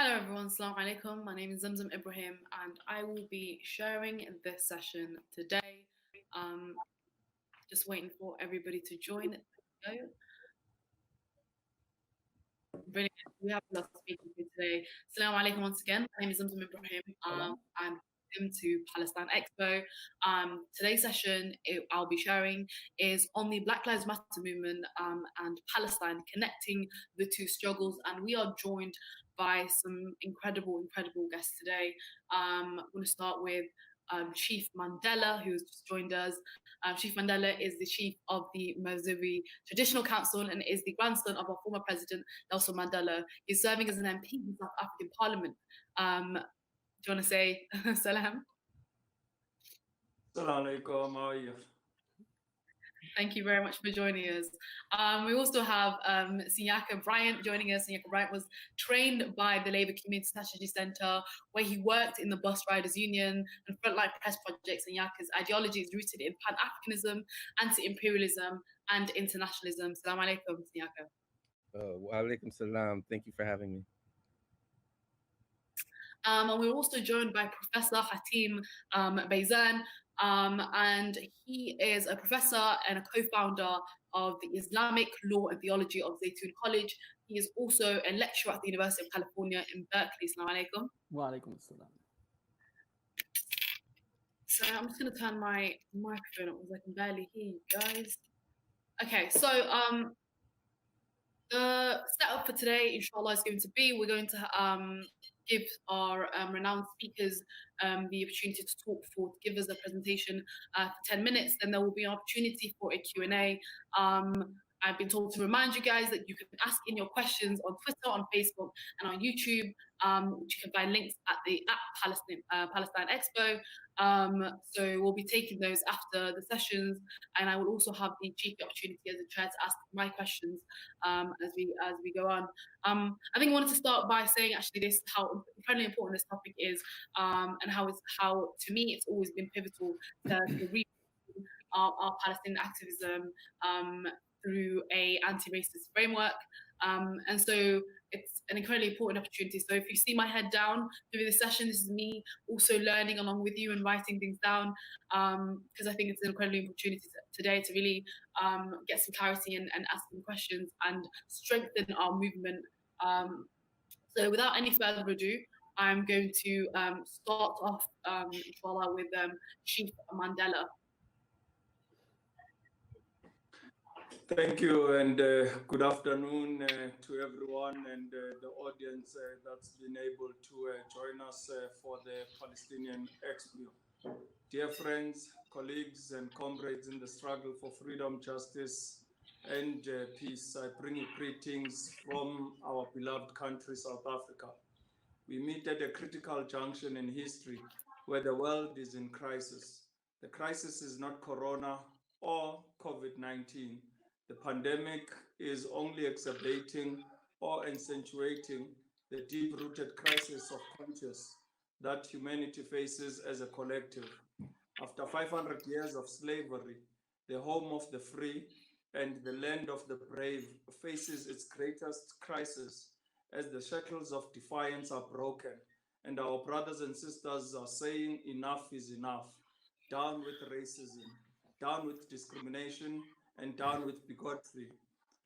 Hello everyone, Assalamu alaikum. My name is Zamzam Ibrahim and I will be sharing this session today. Just waiting for everybody to join. There we go. Brilliant. We have a lot of speakers here today. Assalamu alaikum once again. My name is Zamzam Ibrahim. I'm welcome to Palestine Expo. Today's session I'll be sharing is on the Black Lives Matter movement and Palestine, connecting the two struggles. And we are joined by some incredible guests today. I'm going to start with Chief Mandela, who's just joined us. Chief Mandela is the chief of the Missouri Traditional Council and is the grandson of our former president, Nelson Mandela. He's serving as an MP in the South African Parliament. Do you want to say salam? Assalamu alaikum, how are you? Thank you very much for joining us. We also have Sinyaka Bryant joining us. Sinyaka Bryant was trained by the Labour Community Strategy Centre, where he worked in the Bus Riders Union and Frontline Press Projects. Sinyaka's ideology is rooted in Pan-Africanism, anti-imperialism, and internationalism. Salam alaikum, Sinyaka. Wa alaikum salam. Thank you for having me. And we're also joined by Professor Hatem Bayzan, and he is a professor and a co-founder of the Islamic Law and Theology of Zaytun College. He is also a lecturer at the University of California in Berkeley. Assalamu alaikum. Wa alaikum assalam. So I'm just going to turn my microphone up because I can barely hear you guys. Okay, so the setup for today, inshallah, is going to be we're going to give our renowned speakers the opportunity to talk to give us a presentation for 10 minutes. Then there will be an opportunity for a Q&A. I've been told to remind you guys that you can ask in your questions on Twitter, on Facebook, and on YouTube, which you can find links at the Palestine Expo. So we'll be taking those after the sessions, and I will also have the cheeky opportunity as a chair to ask my questions as we go on. I think I wanted to start by saying actually this how incredibly important this topic is, and how to me it's always been pivotal to reach our Palestinian activism through a anti-racist framework. And so it's an incredibly important opportunity. So if you see my head down through the session, this is me also learning along with you and writing things down, because I think it's an incredibly opportunity today to really get some clarity and ask some questions and strengthen our movement. So without any further ado, I'm going to start off, inshallah, with Chief Mandela. Thank you, and good afternoon to everyone and the audience that's been able to join us for the Palestinian Expo. Dear friends, colleagues, and comrades in the struggle for freedom, justice, and peace, I bring you greetings from our beloved country, South Africa. We meet at a critical junction in history where the world is in crisis. The crisis is not Corona or COVID-19. The pandemic is only exacerbating or accentuating the deep-rooted crisis of conscience that humanity faces as a collective. After 500 years of slavery, the home of the free and the land of the brave faces its greatest crisis as the shackles of defiance are broken and our brothers and sisters are saying enough is enough. Down with racism, down with discrimination, and down with bigotry,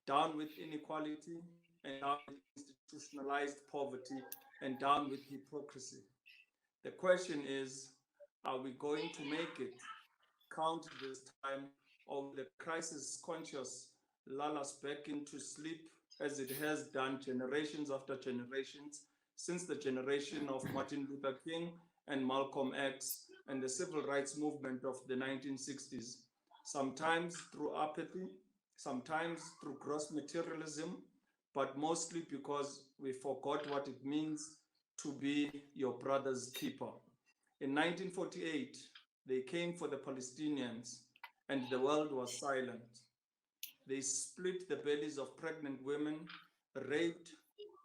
down with inequality, and down with institutionalized poverty, and down with hypocrisy. The question is, are we going to make it count this time, or will the crisis conscious lull us back into sleep as it has done generations after generations since the generation of Martin Luther King and Malcolm X and the civil rights movement of the 1960s? Sometimes through apathy, sometimes through gross materialism, but mostly because we forgot what it means to be your brother's keeper. In 1948, they came for the Palestinians and the world was silent. They split the bellies of pregnant women, raped,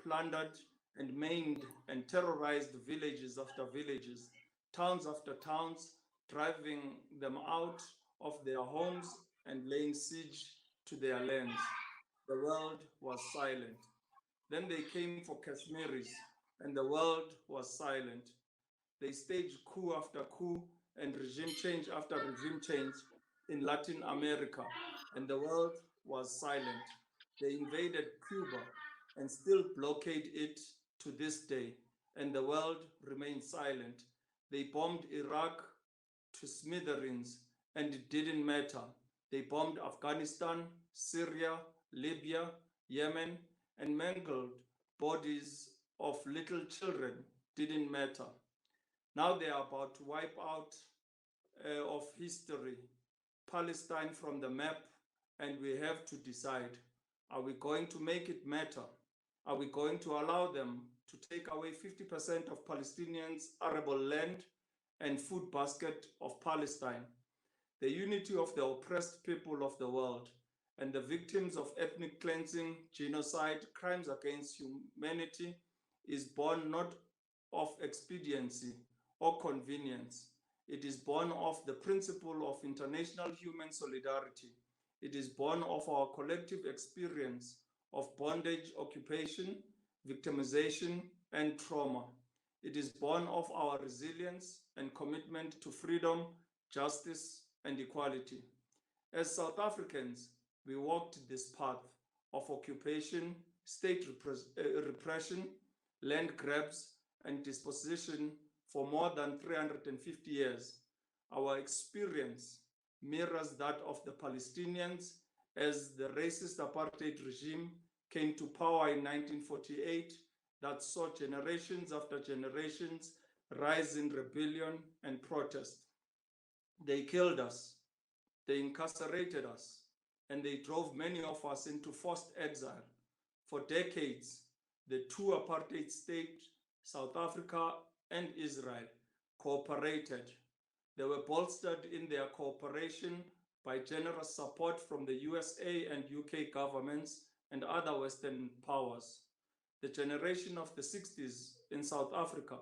plundered, and maimed and terrorized villages after villages, towns after towns, driving them out of their homes and laying siege to their lands. The world was silent. Then they came for Kashmiris, and the world was silent. They staged coup after coup and regime change after regime change in Latin America, and the world was silent. They invaded Cuba and still blockade it to this day, and the world remains silent. They bombed Iraq to smithereens, and it didn't matter. They bombed Afghanistan, Syria, Libya, Yemen, and mangled bodies of little children. Didn't matter. Now they are about to wipe out of history Palestine from the map, and we have to decide, are we going to make it matter? Are we going to allow them to take away 50% of Palestinians' arable land and food basket of Palestine? The unity of the oppressed people of the world and the victims of ethnic cleansing, genocide, crimes against humanity is born not of expediency or convenience. It is born of the principle of international human solidarity. It is born of our collective experience of bondage, occupation, victimization, and trauma. It is born of our resilience and commitment to freedom, justice, and equality. As South Africans, we walked this path of occupation, state repression, land grabs, and dispossession for more than 350 years. Our experience mirrors that of the Palestinians as the racist apartheid regime came to power in 1948 that saw generations after generations rise in rebellion and protest. They killed us, they incarcerated us, and they drove many of us into forced exile. For decades, the two apartheid states, South Africa and Israel, cooperated. They were bolstered in their cooperation by generous support from the USA and UK governments and other Western powers. The generation of the 60s in South Africa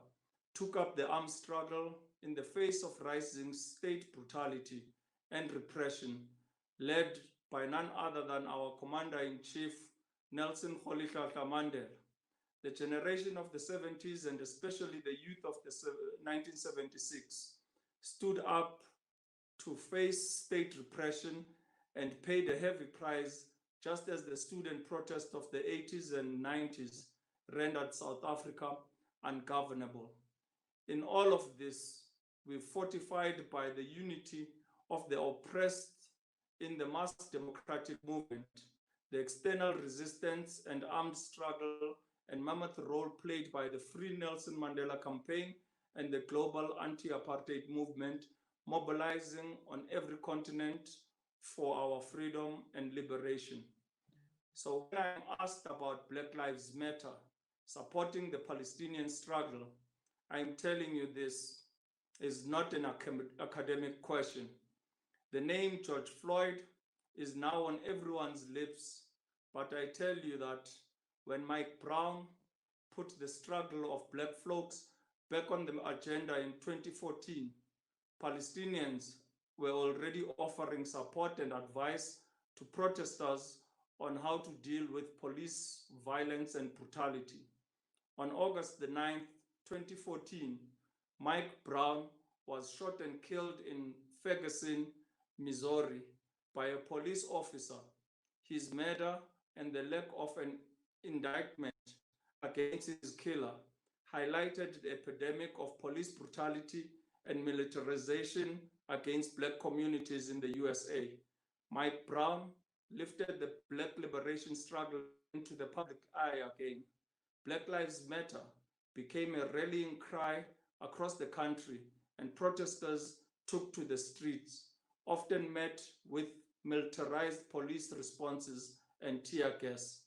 took up the armed struggle in the face of rising state brutality and repression, led by none other than our Commander-in-Chief, Nelson Rolihlahla Mandela. The generation of the 70s and especially the youth of the 1976 stood up to face state repression and paid a heavy price, just as the student protest of the 80s and 90s rendered South Africa ungovernable. In all of this, we fortified by the unity of the oppressed in the mass democratic movement, the external resistance and armed struggle and mammoth role played by the Free Nelson Mandela campaign and the global anti-apartheid movement, mobilizing on every continent for our freedom and liberation. So when I'm asked about Black Lives Matter, supporting the Palestinian struggle, I'm telling you this is not an academic question. The name George Floyd is now on everyone's lips, but I tell you that when Mike Brown put the struggle of black folks back on the agenda in 2014, Palestinians were already offering support and advice to protesters on how to deal with police violence and brutality. On August the 9th, 2014, Mike Brown was shot and killed in Ferguson, Missouri, by a police officer. His murder and the lack of an indictment against his killer highlighted the epidemic of police brutality and militarization against Black communities in the USA. Mike Brown lifted the Black liberation struggle into the public eye again. Black Lives Matter became a rallying cry across the country, and protesters took to the streets, often met with militarized police responses and tear gas.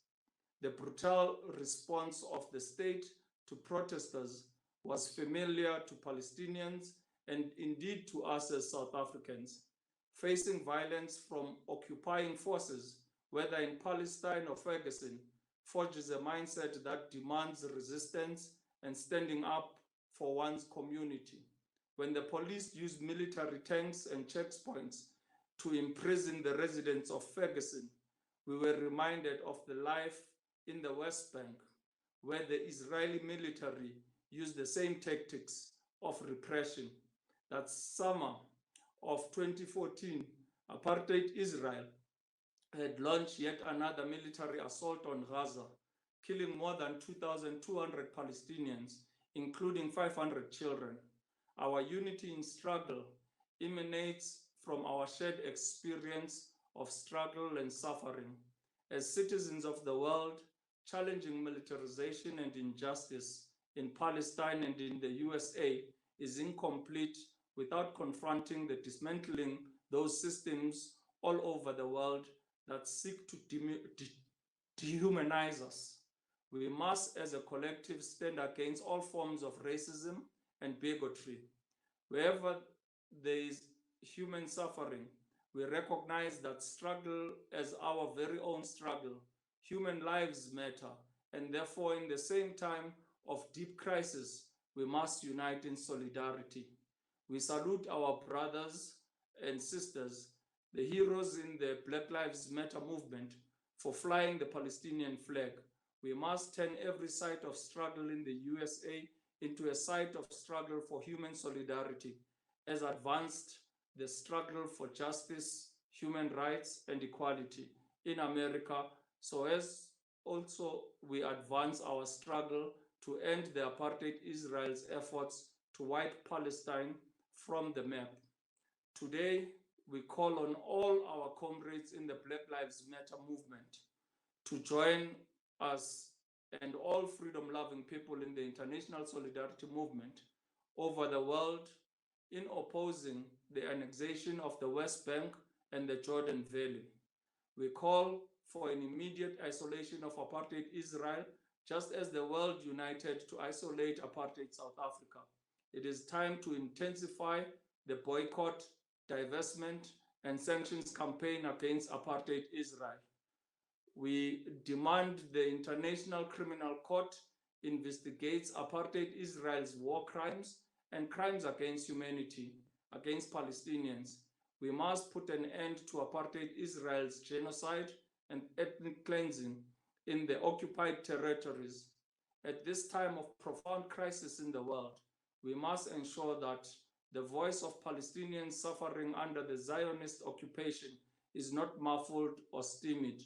The brutal response of the state to protesters was familiar to Palestinians and indeed to us as South Africans. Facing violence from occupying forces, whether in Palestine or Ferguson, forges a mindset that demands resistance and standing up for one's community. When the police used military tanks and checkpoints to imprison the residents of Ferguson, we were reminded of the life in the West Bank, where the Israeli military used the same tactics of repression. That summer of 2014, apartheid Israel had launched yet another military assault on Gaza, killing more than 2,200 Palestinians, including 500 children. Our unity in struggle emanates from our shared experience of struggle and suffering. As citizens of the world, challenging militarization and injustice in Palestine and in the USA is incomplete without confronting the dismantling those systems all over the world that seek to dehumanize us. We must, as a collective, stand against all forms of racism and bigotry. Wherever there is human suffering, we recognize that struggle as our very own struggle. Human lives matter, and therefore, in the same time of deep crisis, we must unite in solidarity. We salute our brothers and sisters, the heroes in the Black Lives Matter movement, for flying the Palestinian flag. We must turn every site of struggle in the USA into a site of struggle for human solidarity, as advanced the struggle for justice, human rights, and equality in America, so as also we advance our struggle to end the apartheid Israel's efforts to wipe Palestine from the map. Today, we call on all our comrades in the Black Lives Matter movement to join us and all freedom-loving people in the international solidarity movement over the world in opposing the annexation of the West Bank and the Jordan Valley. We call for an immediate isolation of apartheid Israel, just as the world united to isolate apartheid South Africa. It is time to intensify the boycott, divestment, and sanctions campaign against apartheid Israel. We demand the International Criminal Court investigates apartheid Israel's war crimes and crimes against humanity, against Palestinians. We must put an end to apartheid Israel's genocide and ethnic cleansing in the occupied territories. At this time of profound crisis in the world, we must ensure that the voice of Palestinians suffering under the Zionist occupation is not muffled or stymied.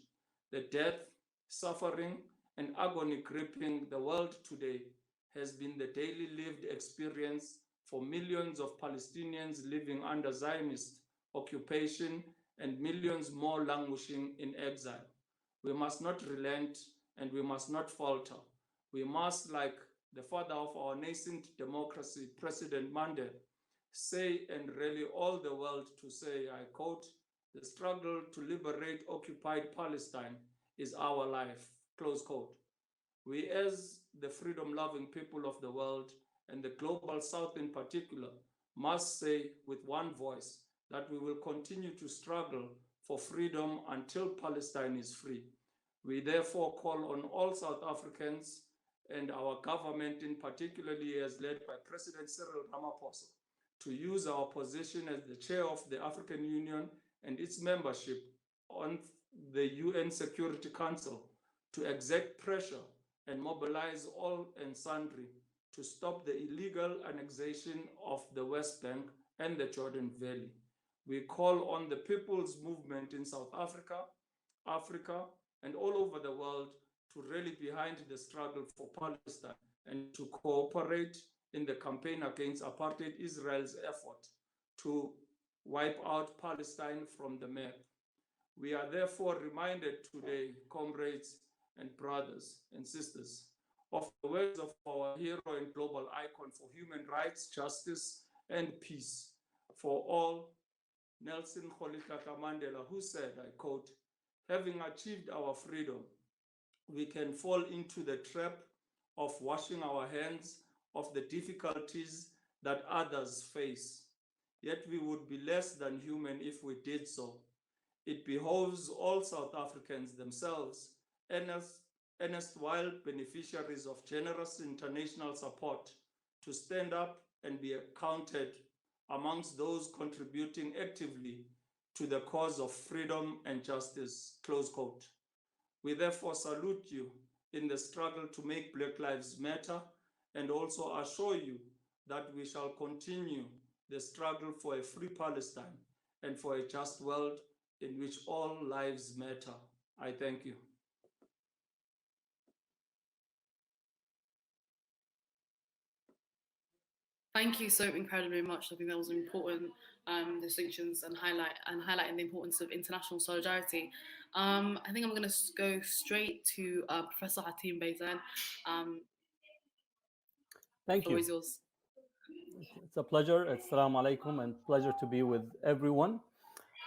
The death, suffering, and agony gripping the world today has been the daily lived experience for millions of Palestinians living under Zionist occupation and millions more languishing in exile. We must not relent and we must not falter. We must, like the father of our nascent democracy, President Mandela, say and rally all the world to say, I quote, the struggle to liberate occupied Palestine is our life, close quote. We, as the freedom-loving people of the world and the global south in particular, must say with one voice that we will continue to struggle for freedom until Palestine is free. We therefore call on all South Africans and our government, in particularly as led by President Cyril Ramaphosa, to use our position as the chair of the African Union and its membership on the UN Security Council to exert pressure and mobilize all and sundry to stop the illegal annexation of the West Bank and the Jordan Valley. We call on the people's movement in South Africa, Africa, and all over the world to rally behind the struggle for Palestine and to cooperate in the campaign against apartheid Israel's effort to wipe out Palestine from the map. We are therefore reminded today, comrades and brothers and sisters, of the words of our hero and global icon for human rights, justice, and peace for all, Nelson Rolihlahla Mandela, who said, I quote, having achieved our freedom, we can fall into the trap of washing our hands of the difficulties that others face. Yet we would be less than human if we did so. It behoves all South Africans themselves, erstwhile beneficiaries of generous international support, to stand up and be counted amongst those contributing actively to the cause of freedom and justice, close quote. We therefore salute you in the struggle to make Black Lives Matter, and also assure you that we shall continue the struggle for a free Palestine and for a just world in which all lives matter. I thank you. Thank you so incredibly much. I think that was important distinctions and highlighting the importance of international solidarity. I think I'm going to go straight to Professor Hatem Beyzan. Thank you. Always yours. It's a pleasure. Assalamu alaikum, and pleasure to be with everyone.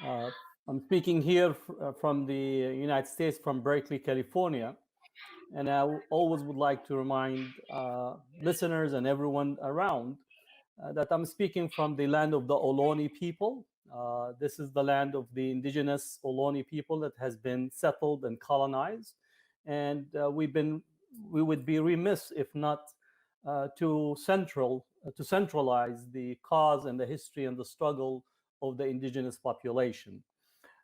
I'm speaking here from the United States, from Berkeley, California. And I always would like to remind listeners and everyone around that I'm speaking from the land of the Ohlone people. This is the land of the indigenous Ohlone people that has been settled and colonized. And we would be remiss if not to centralize the cause and the history and the struggle of the indigenous population.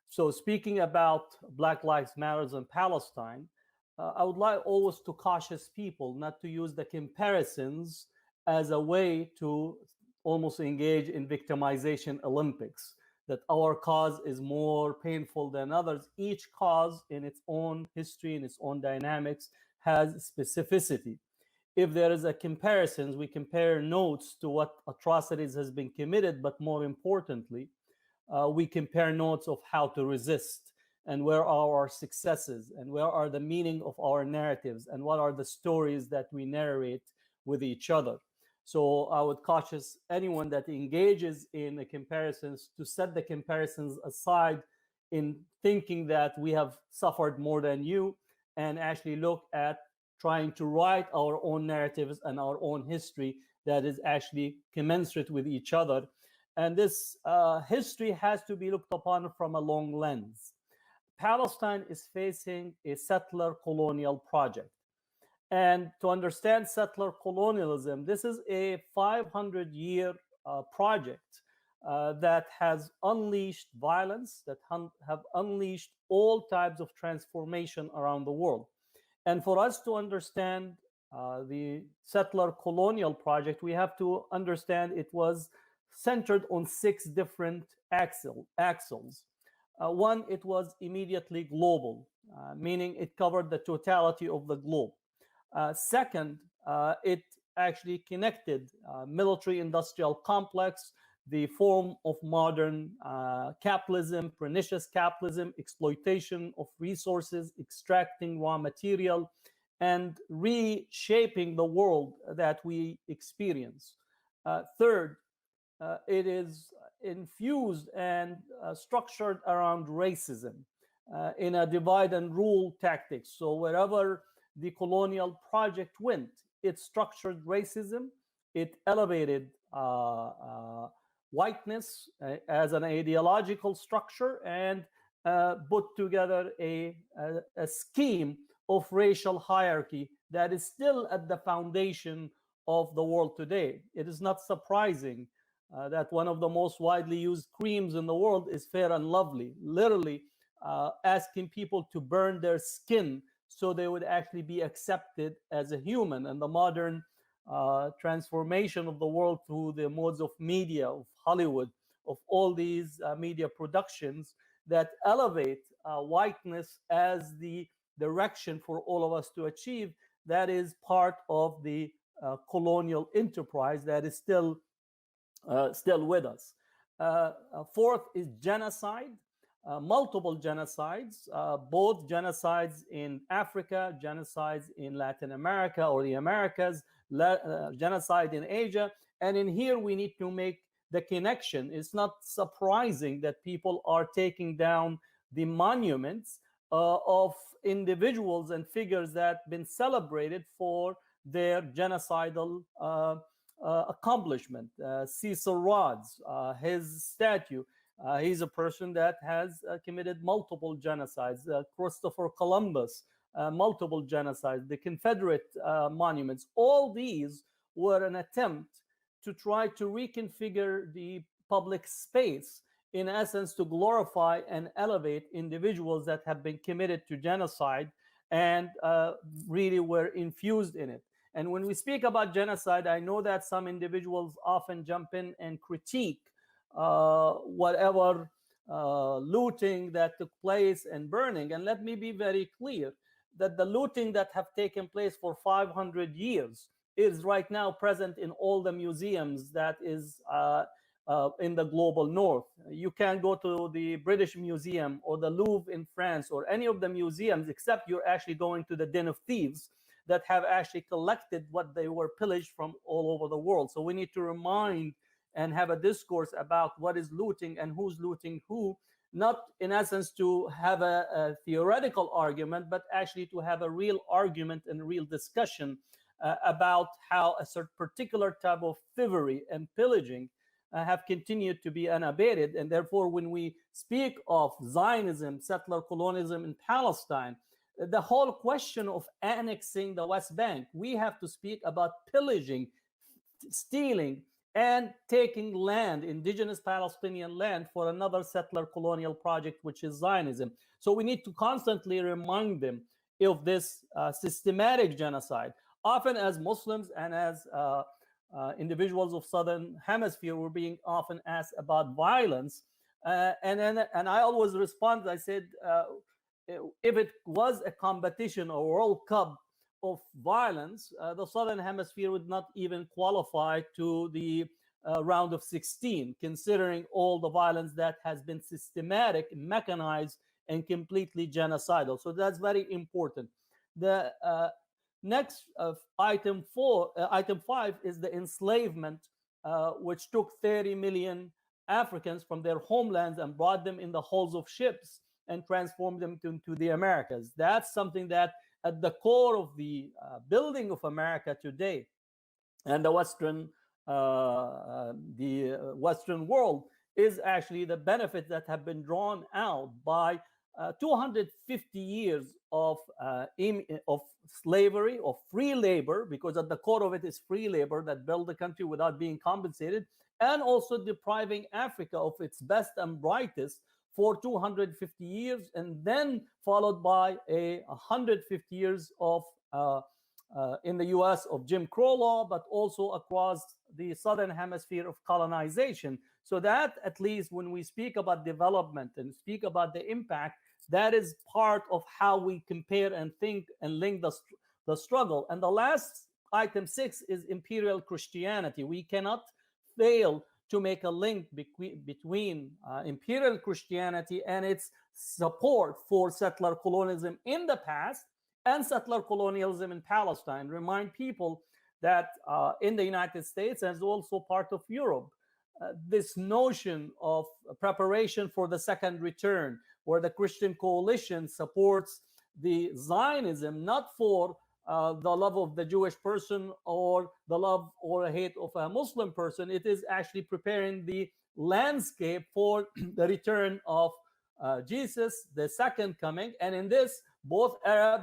So speaking about Black Lives Matters in Palestine, I would like always to caution people not to use the comparisons as a way to almost engage in victimization Olympics, that our cause is more painful than others. Each cause in its own history and its own dynamics has specificity. If there is a comparison, we compare notes to what atrocities has been committed, but more importantly, we compare notes of how to resist and where are our successes and where are the meaning of our narratives and what are the stories that we narrate with each other. So I would caution anyone that engages in the comparisons to set the comparisons aside in thinking that we have suffered more than you, and actually look at trying to write our own narratives and our own history that is actually commensurate with each other. And this history has to be looked upon from a long lens. Palestine is facing a settler colonial project. And to understand settler colonialism, this is a 500-year project that has unleashed violence, that have unleashed all types of transformation around the world. And for us to understand the settler colonial project, we have to understand it was centered on 6 different axles. One, it was immediately global, meaning it covered the totality of the globe. Second, it actually connected military-industrial complex, the form of modern capitalism, pernicious capitalism, exploitation of resources, extracting raw material, and reshaping the world that we experience. Third, it is infused and structured around racism in a divide and rule tactics. So wherever the colonial project went, it structured racism, it elevated whiteness as an ideological structure, and put together a scheme of racial hierarchy that is still at the foundation of the world today. It is not surprising that one of the most widely used creams in the world is Fair and Lovely, literally asking people to burn their skin so they would actually be accepted as a human. And the modern transformation of the world through the modes of media, of Hollywood, of all these media productions that elevate whiteness as the direction for all of us to achieve, that is part of the colonial enterprise that is still with us. Fourth is genocide, multiple genocides, both genocides in Africa, genocides in Latin America or the Americas, genocide in Asia. And in here, we need to make the connection. It's not surprising that people are taking down the monuments of individuals and figures that have been celebrated for their genocidal accomplishment. Cecil Rhodes, his statue, he's a person that has committed multiple genocides. Christopher Columbus, multiple genocides. The Confederate monuments, all these were an attempt to try to reconfigure the public space, in essence, to glorify and elevate individuals that have been committed to genocide and really were infused in it. And when we speak about genocide, I know that some individuals often jump in and critique whatever looting that took place and burning. And let me be very clear that the looting that have taken place for 500 years is right now present in all the museums that is in the global north. You can't go to the British Museum or the Louvre in France or any of the museums except you're actually going to the den of thieves that have actually collected what they were pillaged from all over the world. So we need to remind and have a discourse about what is looting and who's looting who, not in essence to have a theoretical argument, but actually to have a real argument and real discussion about how a certain particular type of thievery and pillaging have continued to be unabated. And therefore, when we speak of Zionism, settler colonialism in Palestine, the whole question of annexing the West Bank, we have to speak about pillaging, stealing, and taking land, indigenous Palestinian land, for another settler colonial project, which is Zionism. So we need to constantly remind them of this systematic genocide. Often as Muslims and as individuals of Southern Hemisphere, we're being often asked about violence. And I always respond, I said, if it was a competition or World Cup of violence, the Southern Hemisphere would not even qualify to the round of 16, considering all the violence that has been systematic, mechanized, and completely genocidal. So that's very important. The next item 5 is the enslavement, which took 30 million Africans from their homelands and brought them in the hulls of ships and transformed them into the Americas. That's something that at the core of the building of America today and the Western world is actually the benefits that have been drawn out by 250 years of slavery, of free labor, because at the core of it is free labor that built the country without being compensated, and also depriving Africa of its best and brightest for 250 years, and then followed by 150 years of in the US of Jim Crow law, but also across the Southern Hemisphere of colonization. So that, at least when we speak about development and speak about the impact, that is part of how we compare and think and link the struggle. And the last item 6 is imperial Christianity. We cannot fail to make a link between imperial Christianity and its support for settler colonialism in the past and settler colonialism in Palestine. Remind people that in the United States and also part of Europe, this notion of preparation for the second return, where the Christian coalition supports the Zionism not for the love of the Jewish person or the love or hate of a Muslim person. It is actually preparing the landscape for the return of Jesus, the second coming. And in this, both Arab,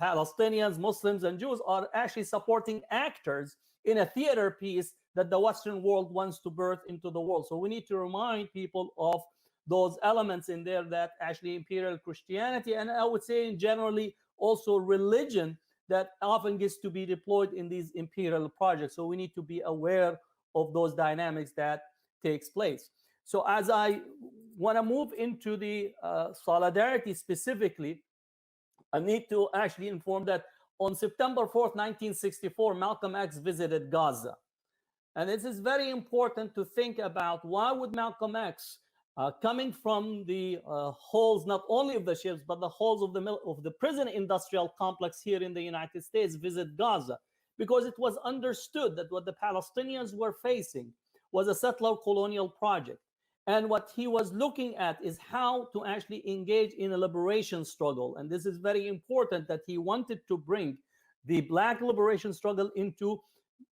Palestinians, Muslims, and Jews are actually supporting actors in a theater piece that the Western world wants to birth into the world. So we need to remind people of those elements in there, that actually imperial Christianity, and I would say in generally also religion, that often gets to be deployed in these imperial projects. So we need to be aware of those dynamics that takes place. So as I want to move into the solidarity specifically, I need to actually inform that on September 4th, 1964, Malcolm X visited Gaza. And this is very important to think about. Why would Malcolm X, coming from the halls, not only of the ships, but the halls of the prison industrial complex here in the United States, visit Gaza? Because it was understood that what the Palestinians were facing was a settler colonial project. And what he was looking at is how to actually engage in a liberation struggle. And this is very important, that he wanted to bring the Black liberation struggle into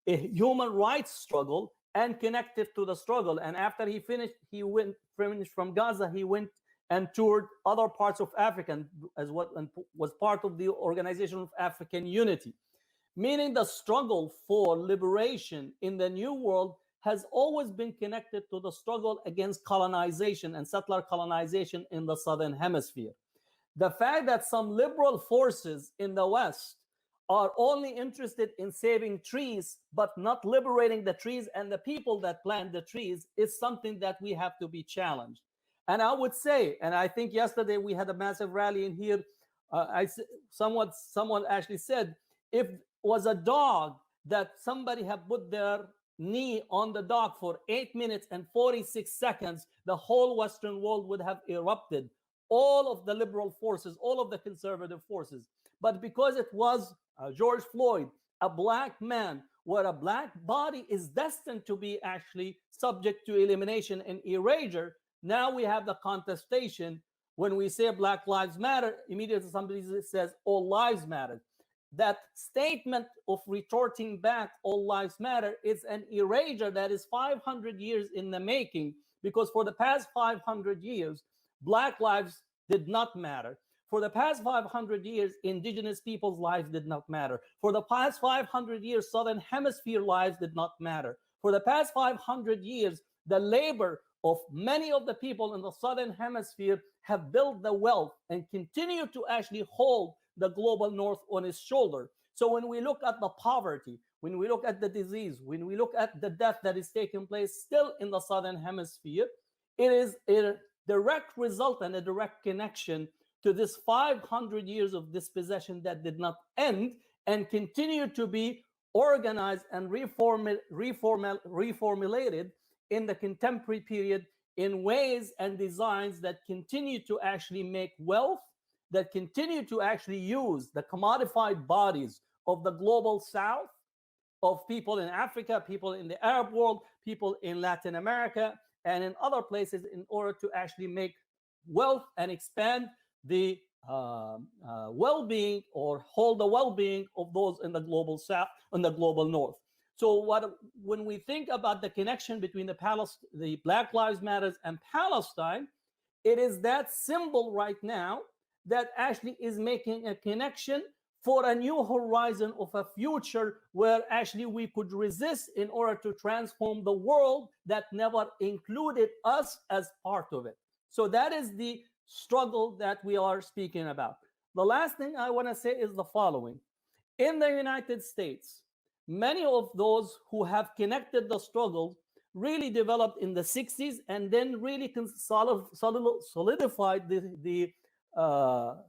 a human rights struggle and connect it to the struggle. And after he finished from Gaza, he went and toured other parts of Africa as what was part of the Organization of African Unity. Meaning the struggle for liberation in the New World has always been connected to the struggle against colonization and settler colonization in the Southern Hemisphere. The fact that some liberal forces in the West are only interested in saving trees, but not liberating the trees and the people that plant the trees is something that we have to be challenged. And I would say, and I think yesterday we had a massive rally in here. Someone actually said, if it was a dog that somebody had put their knee on the dog for 8 minutes and 46 seconds, the whole Western world would have erupted. All of the liberal forces, all of the conservative forces. But because it was George Floyd, a black man, where a black body is destined to be actually subject to elimination and erasure, now we have the contestation. When we say Black Lives Matter, immediately somebody says all lives matter. That statement of retorting back all lives matter is an erasure that is 500 years in the making, because for the past 500 years, Black lives did not matter. For the past 500 years, indigenous people's lives did not matter. For the past 500 years, Southern Hemisphere lives did not matter. For the past 500 years, the labor of many of the people in the Southern Hemisphere have built the wealth and continue to actually hold the global North on its shoulder. So when we look at the poverty, when we look at the disease, when we look at the death that is taking place still in the Southern Hemisphere, it is a direct result and a direct connection to this 500 years of dispossession that did not end and continue to be organized and reformulated in the contemporary period in ways and designs that continue to actually make wealth, that continue to actually use the commodified bodies of the global South, of people in Africa, people in the Arab world, people in Latin America, and in other places in order to actually make wealth and expand the well-being or hold the well-being of those in the global South and the global North. So when we think about the connection between the Black Lives Matter and Palestine, it is that symbol right now that actually is making a connection for a new horizon of a future where actually we could resist in order to transform the world that never included us as part of it. So that is the struggle that we are speaking about. The last thing I want to say is the following. In the United States, many of those who have connected the struggle really developed in the 60s and then really solidified the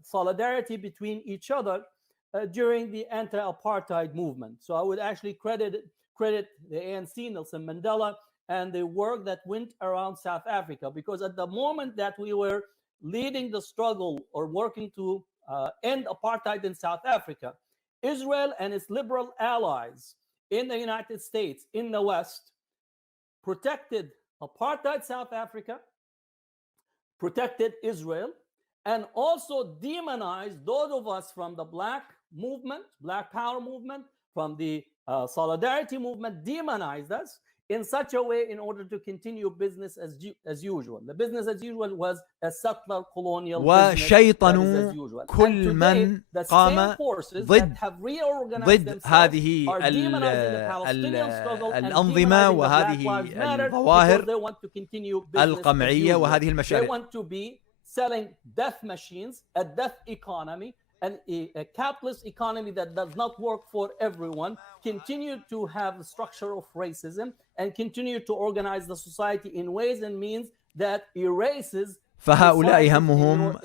solidarity between each other during the anti-apartheid movement. So I would actually credit the ANC, Nelson Mandela, and the work that went around South Africa, because at the moment that we were leading the struggle or working to end apartheid in South Africa, Israel and its liberal allies in the United States, in the West, protected apartheid South Africa, protected Israel, and also demonized those of us from the Black movement, Black Power movement, from the Solidarity movement, demonized us in such a way in order to continue business as usual. The business as usual was a settler colonial وشيطنوا كل من قام ضد هذه الأنظمة وهذه الظواهر القمعية وهذه المشاريع. Selling death machines, a death economy, and a capitalist economy that does not work for everyone, continue to have the structure of racism and continue to organize the society in ways and means that erases. فهؤلاء همهم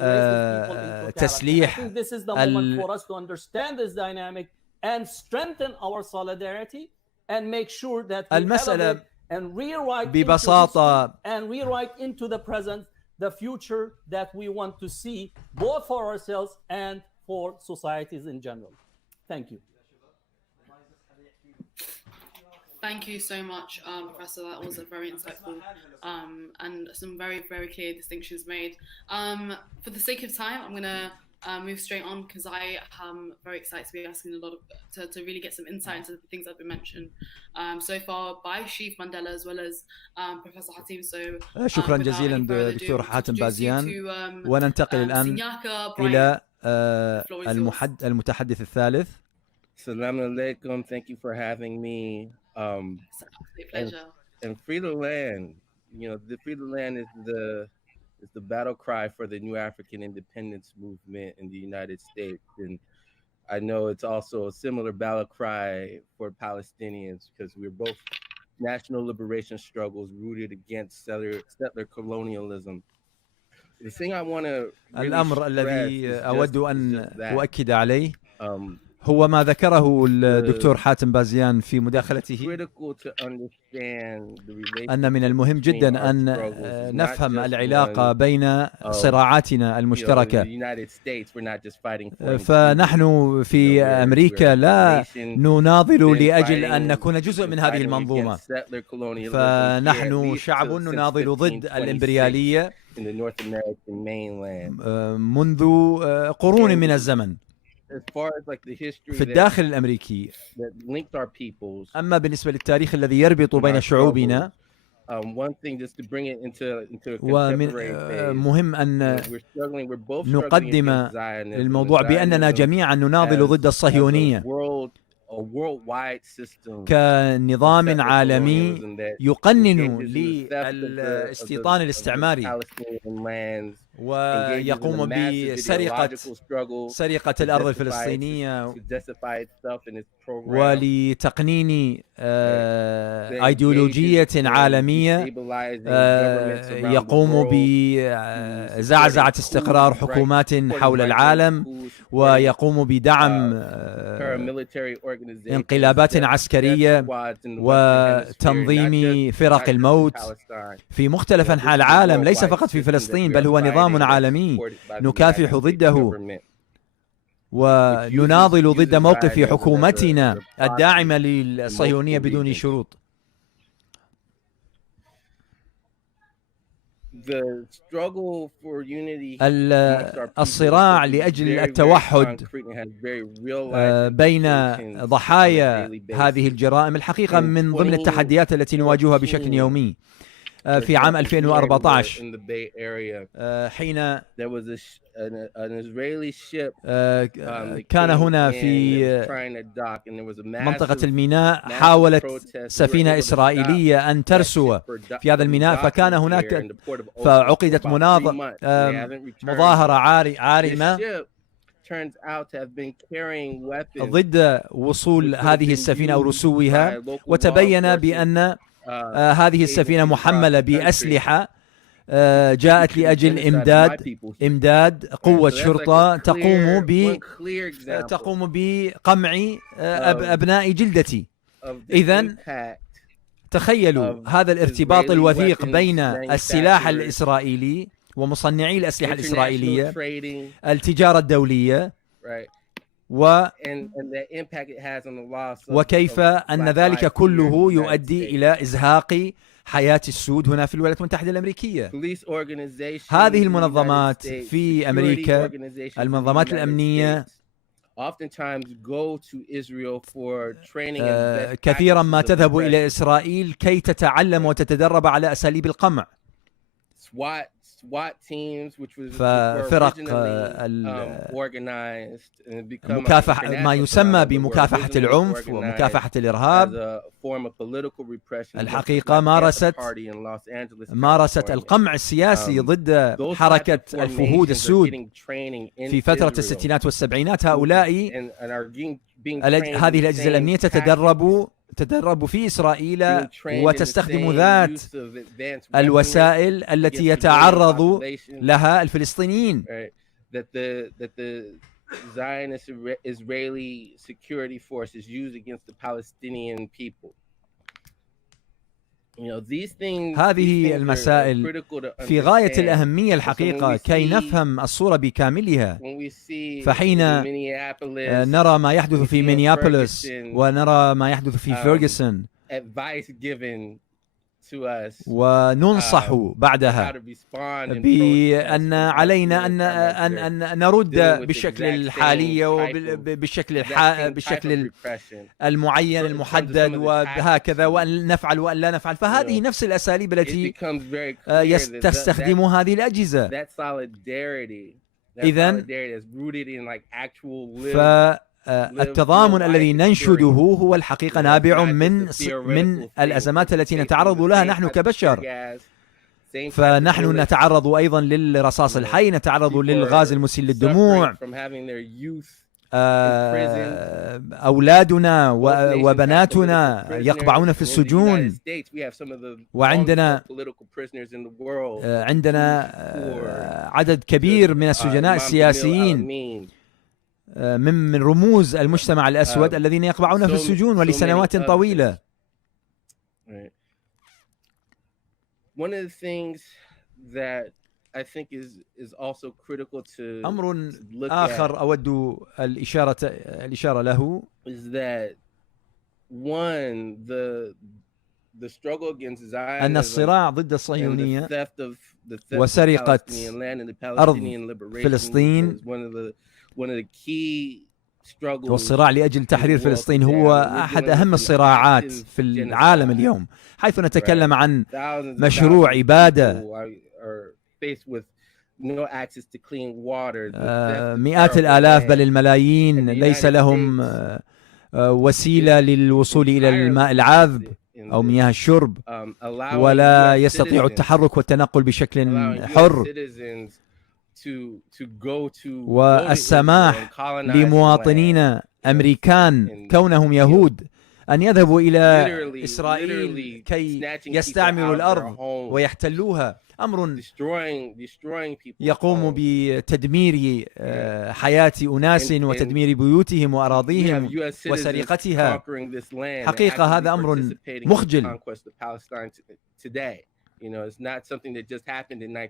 تسليح this is the moment for us to understand this dynamic and strengthen our solidarity and make sure that we المسألة and rewrite ببساطة and rewrite into the present the future that we want to see both for ourselves and for societies in general. Thank you. Thank you so much, Professor. That was a very insightful and some very, very clear distinctions made. For the sake of time, I'm going to move straight on because I am very excited to be asking a lot of to really get some insight into the things that have been mentioned so far by Chief Mandela as well as Professor Hatem. So شكرا جزيلا دكتور حاتم بازيان. وننتقل الآن إلى المتحدث الثالث. Assalamu alaikum. Thank you for having me. It's a pleasure. And free the land. You know, the free the land is It's the battle cry for the new African independence movement in the United States. And I know it's also a similar battle cry for Palestinians because we're both national liberation struggles rooted against settler colonialism. The thing I want to really الأمر الذي أود أن أؤكد عليه um, هو ما ذكره الدكتور حاتم بازيان في مداخلته، أن من المهم جدا أن نفهم العلاقة بين صراعاتنا المشتركة. فنحن في أمريكا لا نناضل لأجل أن نكون جزء من هذه المنظومة، فنحن شعب نناضل ضد الإمبريالية منذ قرون من الزمن في الداخل الأمريكي. أما بالنسبة للتاريخ الذي يربط بين شعوبنا، ومن مهم أن نقدم للموضوع بأننا جميعا نناضل ضد الصهيونية كنظام عالمي يقنن للاستيطان الاستعماري ويقوم بسرقة الأرض الفلسطينية ولتقنين أيديولوجية عالمية يقوم بزعزعة استقرار حكومات حول العالم، ويقوم بدعم انقلابات عسكرية وتنظيم فرق الموت في مختلف أنحاء العالم، ليس فقط في فلسطين، بل هو نظام عالمي نكافح ضده ونناضل ضد موقف حكومتنا الداعمة للصهيونية بدون شروط. الصراع لأجل التوحد بين ضحايا هذه الجرائم الحقيقة من ضمن التحديات التي نواجهها بشكل يومي. في عام 2014 حين كان هنا في منطقة الميناء حاولت سفينة إسرائيلية أن ترسو في هذا الميناء، فكان هناك فعقدت مظاهرة عارمة ضد وصول هذه السفينة أو رسوها، وتبين بأن هذه السفينة محملة بأسلحة جاءت لأجل إمداد قوة شرطة تقوم بقمع أبناء جلدتي. إذن تخيلوا هذا الارتباط الوثيق بين السلاح الإسرائيلي ومصنعي الأسلحة الإسرائيلية، التجارة الدولية، وكيف أن ذلك كله يؤدي إلى إزهاق حياة السود هنا في الولايات المتحدة الأمريكية. هذه المنظمات في أمريكا، المنظمات الأمنية، كثيرا ما تذهب إلى إسرائيل كي تتعلم وتتدرب على أساليب القمع. ففرق مكافحة ما يسمى بمكافحة العنف ومكافحة الإرهاب الحقيقة مارست القمع السياسي ضد حركة الفهود السود في فترة الستينات والسبعينات. هؤلاء هذه الأجهزة الأمنية تدرب في إسرائيل وتستخدم ذات الوسائل التي يتعرض لها الفلسطينيين. Zionist Israeli security forces used against the Palestinian people. هذه المسائل في غاية الأهمية الحقيقة كي نفهم الصورة بكاملها. فحين نرى ما يحدث في مينيابوليس ونرى ما يحدث في فيرغسون وننصح بعدها بأن علينا أن نرد بالشكل الحالي وبالشكل المعين المحدد وهكذا، وأن نفعل وأن لا نفعل. فهذه نفس الأساليب التي تستخدم هذه الأجهزة. إذن التضامن الذي ننشده هو الحقيقة نابع من الأزمات التي نتعرض لها نحن كبشر. فنحن نتعرض أيضا للرصاص الحي، نتعرض للغاز المسيل للدموع. أولادنا وبناتنا يقبعون في السجون، وعندنا عدد كبير من السجناء السياسيين من رموز المجتمع الأسود الذين يقبعون في السجون ولسنوات طويلة. أمر آخر أود الإشارة له أن الصراع ضد الصهيونية وسرقة أرض فلسطين والصراع لأجل تحرير فلسطين هو أحد أهم الصراعات في العالم اليوم، حيث نتكلم عن مشروع إبادة مئات الآلاف بل الملايين ليس لهم وسيلة للوصول إلى الماء العذب أو مياه الشرب، ولا يستطيع التحرك والتنقل بشكل حر، والسماح لمواطنين أمريكان كونهم يهود أن يذهبوا إلى إسرائيل كي يستعمروا الأرض ويحتلوها، أمر يقوم بتدمير حياة أناس وتدمير بيوتهم وأراضيهم وسرقتها. حقيقة هذا أمر مخجل،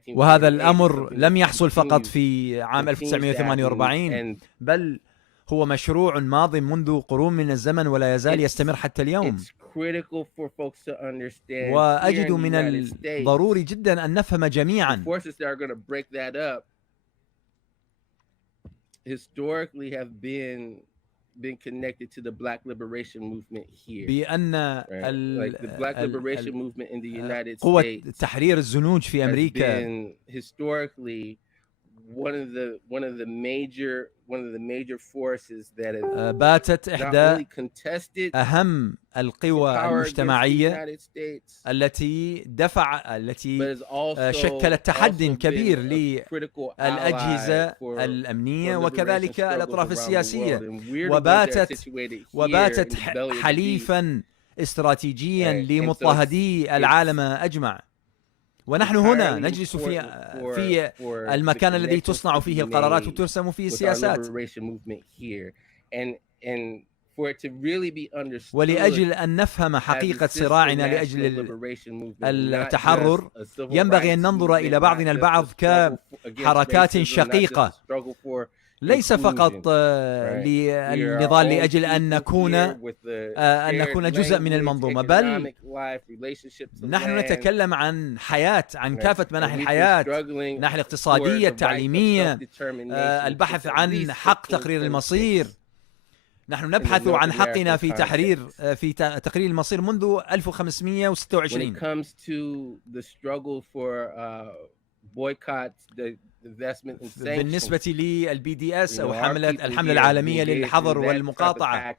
وهذا الأمر لم يحصل فقط في عام 1948 بل هو مشروع ماض منذ قرون من الزمن ولا يزال يستمر حتى اليوم. وأجد من الضروري جدا أن نفهم جميعا بأن قوة تحرير الزنوج في أمريكا باتت إحدى أهم القوى المجتمعية التي شكلت تحدٍ كبير للأجهزة الأمنية وكذلك الأطراف السياسية، وباتت حليفاً استراتيجياً لمضطهدي العالم أجمع. ونحن هنا نجلس في المكان الذي تصنع فيه القرارات وترسم فيه السياسات، ولأجل أن نفهم حقيقة صراعنا لأجل التحرر ينبغي أن ننظر إلى بعضنا البعض كحركات شقيقة، ليس فقط للنضال لأجل أن نكون جزء من المنظومة، بل نحن نتكلم عن حياة، عن كافة مناحي الحياة، الناحية الاقتصادية، التعليمية، البحث عن حق تقرير المصير. نحن نبحث عن حقنا في تقرير المصير منذ 1526. بالنسبة للبي دي اس أو الحملة العالمية للحظر والمقاطعة،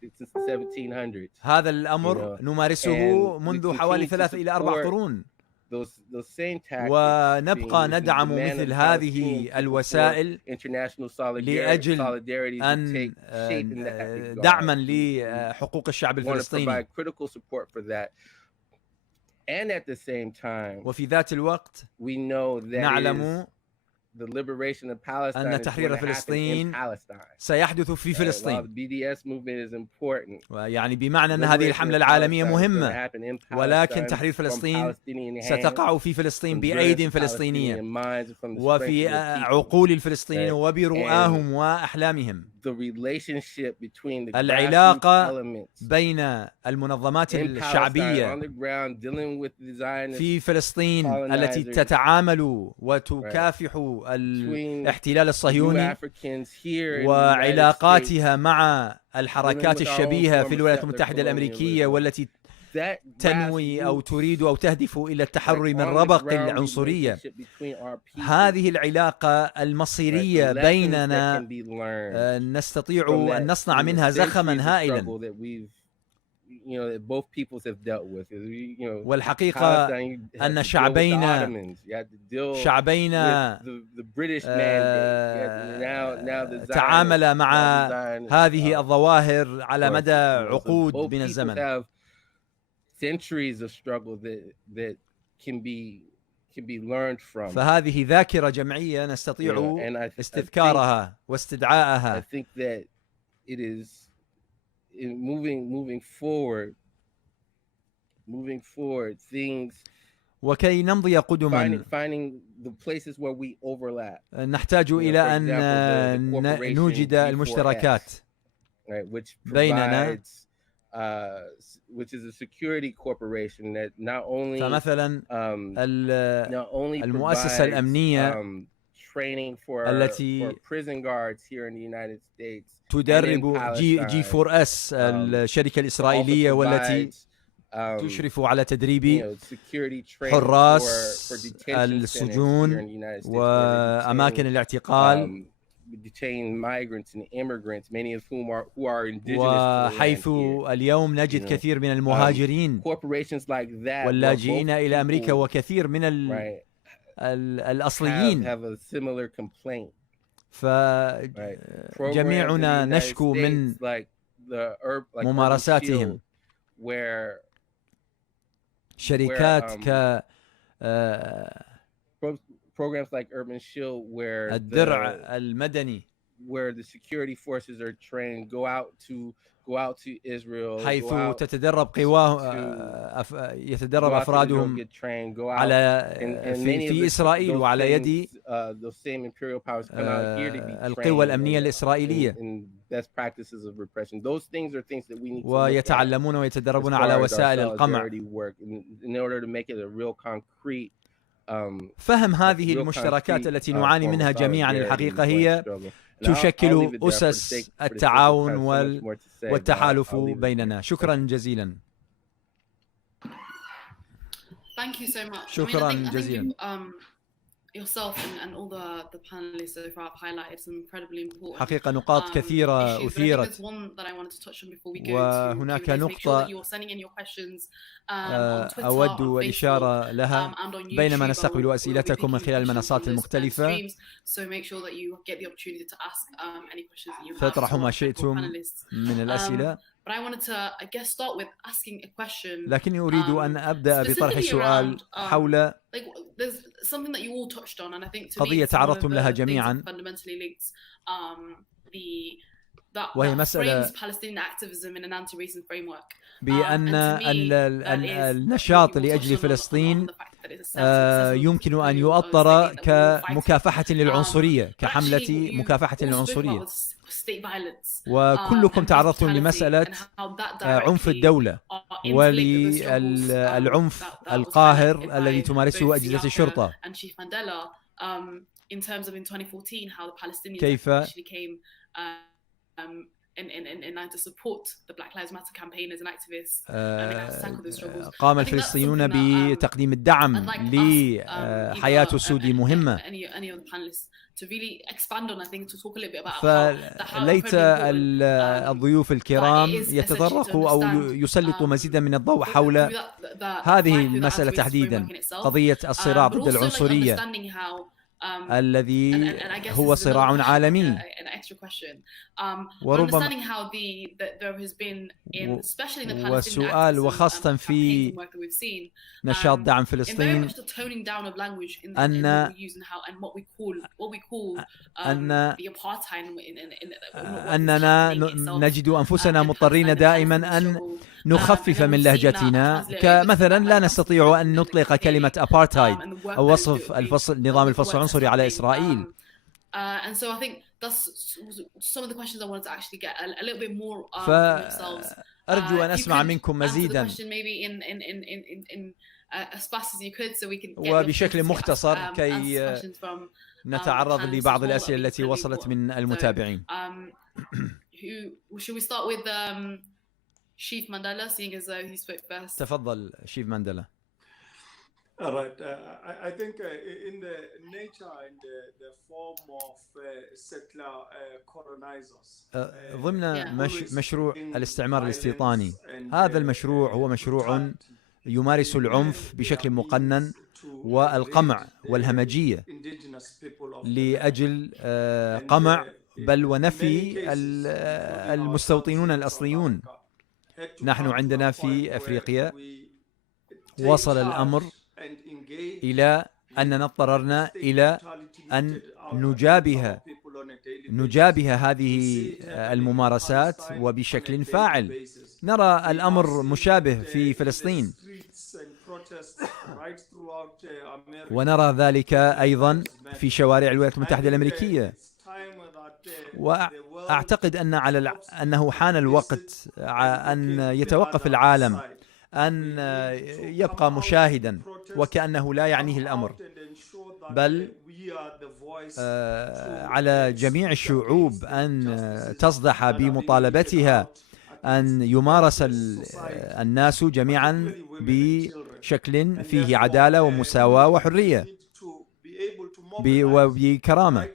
هذا الأمر نمارسه منذ حوالي 3 إلى 4 قرون، ونبقى ندعم مثل هذه الوسائل لأجل أن دعما لحقوق الشعب الفلسطيني. وفي ذات الوقت نعلم أن تحرير فلسطين سيحدث في فلسطين، يعني بمعنى أن هذه الحملة العالمية مهمة، ولكن تحرير فلسطين ستقع في فلسطين بأيدي فلسطينية وفي عقول الفلسطينيين وبرؤاهم وأحلامهم. العلاقة بين المنظمات الشعبية في فلسطين التي تتعامل وتكافح الاحتلال الصهيوني وعلاقاتها مع الحركات الشبيهة في الولايات المتحدة الأمريكية والتي تنوي أو تريد أو تهدف إلى التحرر من ربق العنصرية، هذه العلاقة المصيرية بيننا نستطيع أن نصنع منها زخما هائلا. that both peoples have dealt with. والحقيقة أن شعبين تعامل مع هذه الظواهر على مدى عقود من الزمن. فهذه ذاكرة جمعية نستطيع استذكارها واستدعائها. moving forward things وكي نمضي قدما نحتاج إلى أن نوجد المشتركات بيننا، فمثلا المؤسسة الأمنية التي تدرب G4S الشركة الإسرائيلية والتي تشرف على تدريب حراس السجون وأماكن الاعتقال، وحيث اليوم نجد كثير من المهاجرين واللاجئين إلى أمريكا وكثير من الأصليين. فجميعنا نشكو من ممارساتهم. شركات ك programs like Urban Shield where الدرع المدني where the security forces are trained go out to Israel حيث تتدرب يتدرب أفرادهم على في إسرائيل وعلى يد القوى الأمنية الإسرائيلية، ويتعلمون ويتدربون على وسائل القمع. فهم هذه المشتركات التي نعاني منها جميعا الحقيقة هي تشكل أسس التعاون والتحالف بيننا. شكرا جزيلا. شكرا جزيلا. حقيقة نقاط كثيرة أثيرت، وهناك نقطة أود الإشارة لها بينما نستقبل أسئلتكم من خلال المنصات المختلفة، فاطرحوا ما شئتم من الأسئلة. لكني أريد أن أبدأ بطرح سؤال حول قضية تعرضتم لها جميعا، وهي مسألة بأن النشاط لأجل فلسطين يمكن أن يؤطر كمكافحة للعنصرية، كحملة مكافحة للعنصرية، وكلكم تعرضتم لمسألة عنف الدولة وللعنف القاهر الذي تمارسه أجهزة الشرطة. كيف قام الفلسطينيون بتقديم الدعم لحياة السودي مهمة. فليت الضيوف الكرام يتطرقوا أو يسلطوا مزيدا من الضوء حول هذه المسألة تحديدا، قضية الصراع ضد العنصرية الذي هو صراع عالمي. وربما والسؤال وخاصة في نشاط دعم فلسطين أننا نجد أنفسنا مضطرين دائما أن نخفف من لهجتنا، كمثلا لا نستطيع أن نطلق كلمة أبارتايد أو وصف نظام الفصل العنصري على إسرائيل. فأرجو أن أسمع منكم مزيدا وبشكل مختصر كي نتعرض لبعض الأسئلة التي وصلت من المتابعين. Chief Mandela, seeing as though he spoke first. تفضل شيف مانديلا. All right. I think in the nature and the form of settler colonizers. ضمن مشروع الاستعمار الاستيطاني، هذا المشروع هو مشروع يمارس العنف بشكل مقنن والقمع والهمجية لأجل قمع بل ونفي المستوطنون الأصليون. نحن عندنا في أفريقيا وصل الأمر إلى أننا اضطررنا إلى أن نجابه هذه الممارسات وبشكل فاعل. نرى الأمر مشابه في فلسطين، ونرى ذلك أيضا في شوارع الولايات المتحدة الأمريكية. وأعتقد أنه حان الوقت أن يتوقف العالم، أن يبقى مشاهدا وكأنه لا يعنيه الأمر، بل على جميع الشعوب أن تصدح بمطالبتها أن يمارس الناس جميعا بشكل فيه عدالة ومساواة وحرية وبكرامة.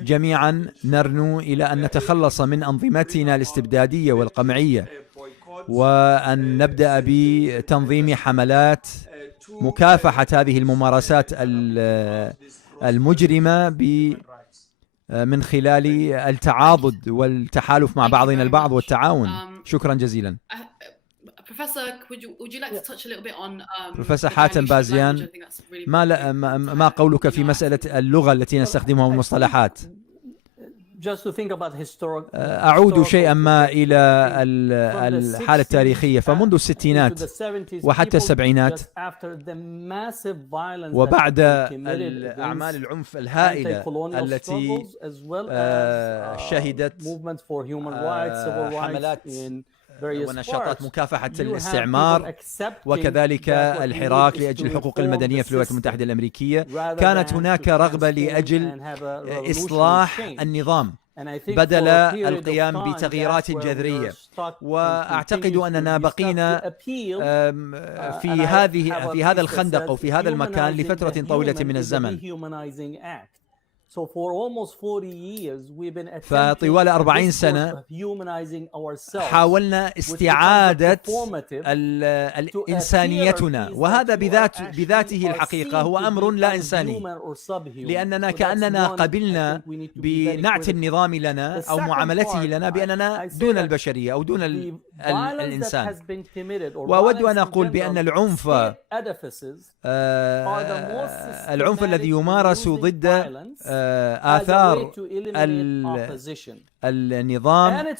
جميعا نرنو إلى أن نتخلص من أنظمتنا الاستبدادية والقمعية، وأن نبدأ بتنظيم حملات مكافحة هذه الممارسات المجرمة من خلال التعاضد والتحالف مع بعضنا البعض والتعاون. شكرا جزيلا. بروفيسور حاتم بازيان، ما قولك في مسألة اللغة التي نستخدمها والمصطلحات؟ أعود شيئا ما إلى الحالة التاريخية، فمنذ الستينات وحتى السبعينات وبعد الأعمال العنف الهائلة التي شهدت حملات ونشاطات مكافحة الاستعمار وكذلك الحراك لأجل الحقوق المدنية في الولايات المتحدة الأمريكية، كانت هناك رغبة لأجل إصلاح النظام بدل القيام بتغييرات جذرية. وأعتقد أننا بقينا في هذا الخندق أو في هذا المكان لفترة طويلة من الزمن. فطوال 40 سنة حاولنا استعادة إنسانيتنا، وهذا بذاته الحقيقة هو أمر لا إنساني، لأننا كأننا قبلنا بنعت النظام لنا أو معاملته لنا بأننا دون البشرية أو دون الإنسان. وأود أن أقول بأن العنف الذي يمارس ضد آثار النظام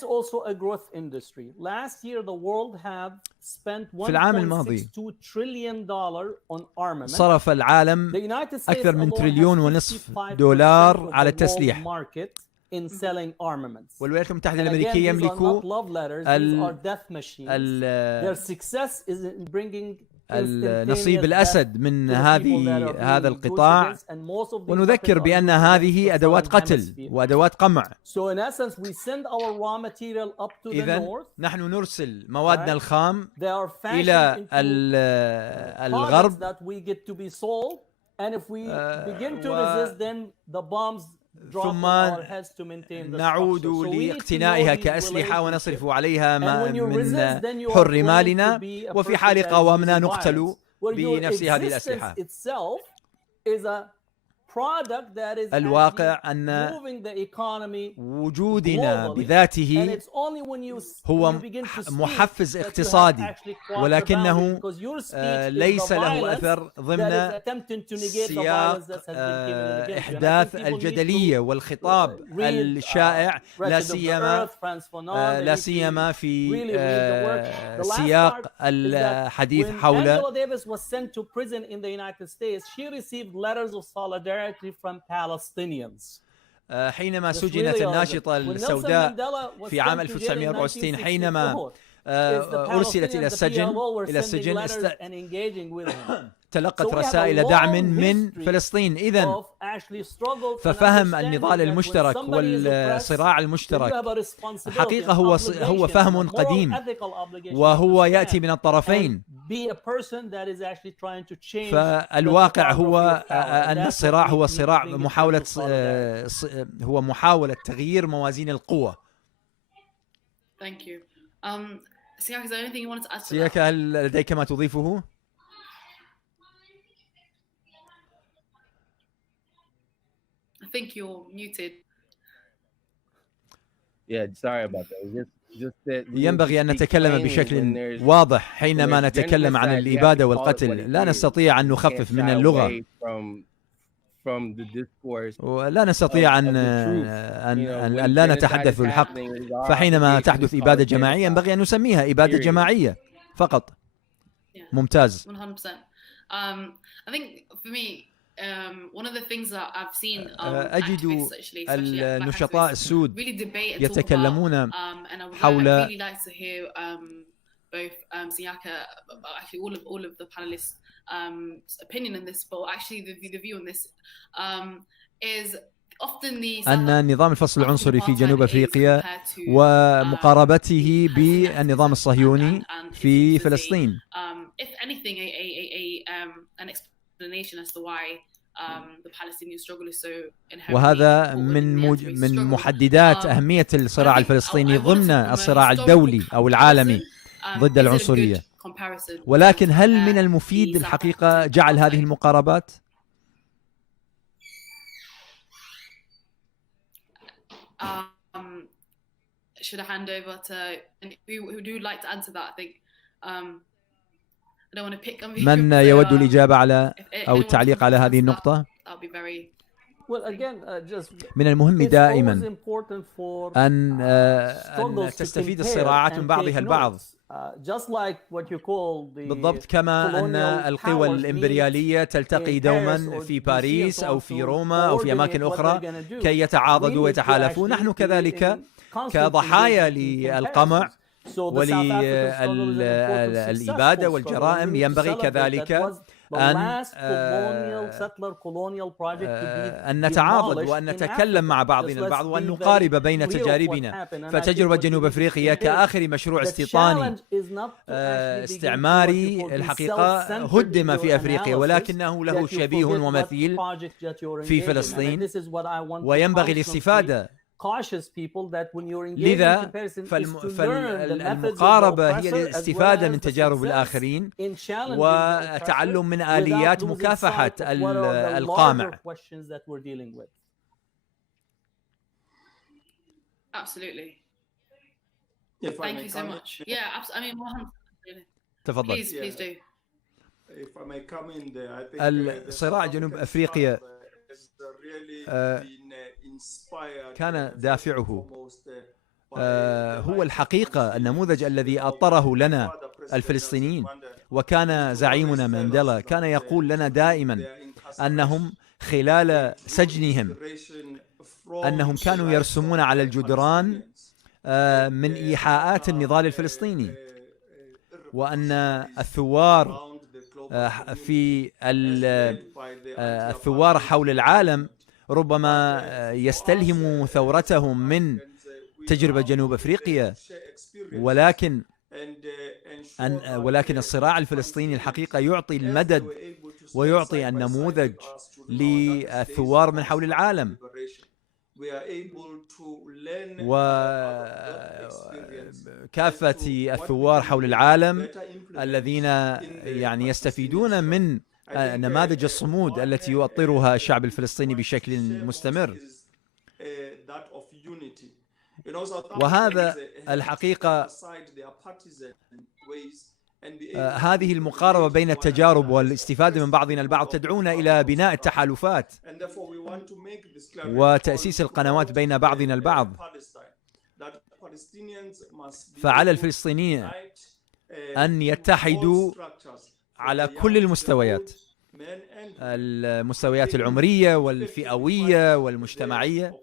في العام الماضي صرف العالم أكثر من $1.5 تريليون على التسليح. والولايات المتحدة الأمريكية يملكوا النصيب الأسد من هذا القطاع، ونذكر بأن هذه أدوات قتل وأدوات قمع. إذن نحن نرسل موادنا الخام إلى الغرب، ثم نعود لاقتنائها كأسلحة ونصرف عليها من حر مالنا، وفي حال قاومنا نقتل بنفس هذه الأسلحة. الواقع أن وجودنا بذاته هو محفز اقتصادي، ولكنه ليس له أثر ضمن سياق إحداث الجدلية والخطاب الشائع، لا سيما في سياق الحديث حول حينما سجنت الناشطة السوداء في عام 1964، حينما أرسلت إلى السجن تلقت رسائل دعم من فلسطين. إذن ففهم النضال المشترك والصراع المشترك حقيقة هو فهم قديم، وهو يأتي من الطرفين. فالواقع هو أن الصراع هو صراع محاولة تغيير موازين القوى. Thank you. Siaka, is there anything you wanted to add to سياكا، هل لديك ما تضيفه؟ I think you're muted. Yeah, sorry about that. ينبغي أن نتكلم بشكل واضح حينما نتكلم عن الإبادة والقتل. لا نستطيع أن نخفف من اللغة، ولا نستطيع أن لا نتحدث الحق. فحينما تحدث إبادة جماعية ينبغي أن نسميها إبادة جماعية فقط. ممتاز. 100%. I think for me, one of the things that I've seen أجد النشطاء السود يتكلمون حول really like to hear both Siaka, actually all of the panelists' opinion on this, but actually the view on this is often the أن نظام الفصل العنصري في جنوب أفريقيا ومقاربته بالنظام الصهيوني في فلسطين. If anything, an explanation as to why the Palestinian struggle is so inherently وهذا من محددات أهمية الصراع الفلسطيني ضمن الصراع الدولي أو العالمي ضد العنصرية. ولكن هل من المفيد الحقيقة جعل هذه المقاربات؟ Should I hand over to who would like to answer that? I think I don't want to pick on you. من يود الإجابة على أو التعليق على هذه النقطة؟ من المهم دائما أن تستفيد الصراعات من بعضها البعض، بالضبط كما أن القوى الإمبريالية تلتقي دوما في باريس أو في روما أو في أماكن أخرى كي يتعاضدوا ويتحالفوا. نحن كذلك كضحايا للقمع وللإبادة والجرائم ينبغي كذلك أن نتعاضد وأن نتكلم مع بعضنا البعض وأن نقارب بين تجاربنا. فتجربة جنوب أفريقيا كآخر مشروع استيطاني استعماري الحقيقة هدم في أفريقيا، ولكنه له شبيه ومثيل في فلسطين وينبغي الاستفادة. لذا فالمقاربة هي الاستفادة من تجارب الآخرين وتعلم من آليات مكافحة القامع. Absolutely. Thank you so much. Yeah, I mean, تفضل. Please do. الصراع جنوب أفريقيا كان دافعه هو الحقيقة النموذج الذي أطره لنا الفلسطينيين. وكان زعيمنا مانديلا كان يقول لنا دائما أنهم خلال سجنهم أنهم كانوا يرسمون على الجدران من إيحاءات النضال الفلسطيني، وأن الثوار الثوار حول العالم ربما يستلهموا ثورتهم من تجربة جنوب أفريقيا، ولكن الصراع الفلسطيني الحقيقة يعطي المدد ويعطي النموذج للثوار من حول العالم، وكافة الثوار حول العالم الذين يعني يستفيدون من نماذج الصمود التي يؤطرها الشعب الفلسطيني بشكل مستمر. وهذا الحقيقة هذه المقاربة بين التجارب والاستفادة من بعضنا البعض تدعونا إلى بناء التحالفات وتأسيس القنوات بين بعضنا البعض. فعلى الفلسطينيين أن يتحدوا على كل المستويات، المستويات العمرية والفئوية والمجتمعية،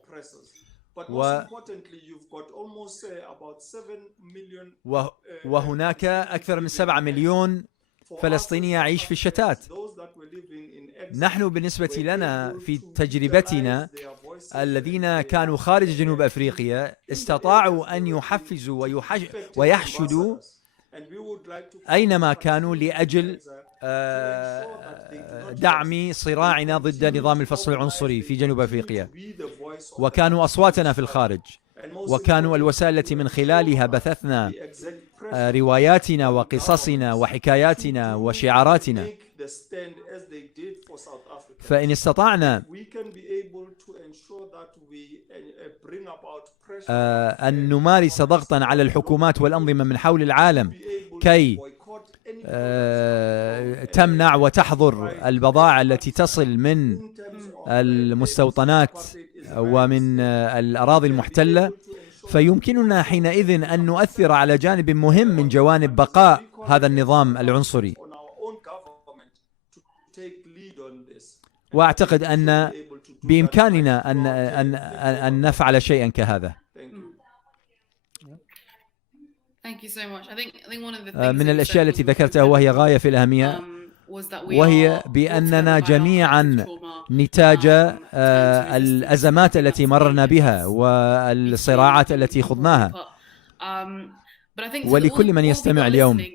وهناك أكثر من 7 مليون فلسطيني يعيش في الشتات. نحن بالنسبة لنا في تجربتنا الذين كانوا خارج جنوب أفريقيا استطاعوا أن يحفزوا ويحشدوا أينما كانوا لأجل دعم صراعنا ضد نظام الفصل العنصري في جنوب أفريقيا، وكانوا أصواتنا في الخارج، وكانوا الوسائل التي من خلالها بثثنا رواياتنا وقصصنا وحكاياتنا وشعاراتنا. فإن استطعنا أن نمارس ضغطا على الحكومات والأنظمة من حول العالم كي تمنع وتحظر البضائع التي تصل من المستوطنات ومن الأراضي المحتلة، فيمكننا حينئذ أن نؤثر على جانب مهم من جوانب بقاء هذا النظام العنصري. وأعتقد أن بإمكاننا أن نفعل شيئا كهذا. من الأشياء التي ذكرتها وهي غاية في الأهمية، وهي بأننا جميعا نتاج الأزمات التي مررنا بها والصراعات التي خضناها. ولكل من يستمع اليوم،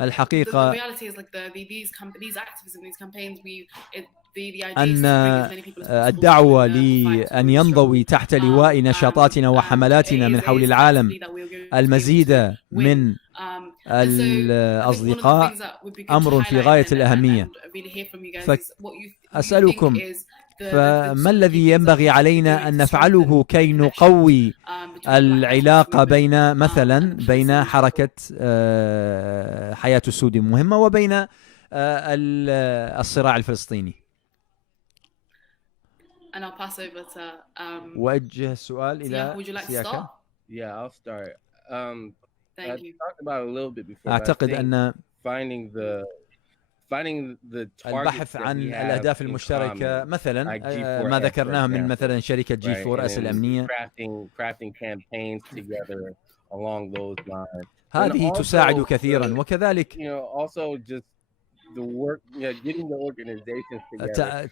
الحقيقة أن الدعوة لأن ينضوي تحت لواء نشاطاتنا وحملاتنا من حول العالم المزيد من الأصدقاء أمر في غاية الأهمية. فأسألكم، فما الذي ينبغي علينا أن نفعله كي نقوي العلاقة بين حركة حياة السود المهمة وبين الصراع الفلسطيني؟ وأوجه السؤال إلى سياكا. أعتقد أن البحث عن الأهداف المشتركة، مثلا ما ذكرناه من مثلا شركة G4S الأمنية، هذه تساعد كثيرا. وكذلك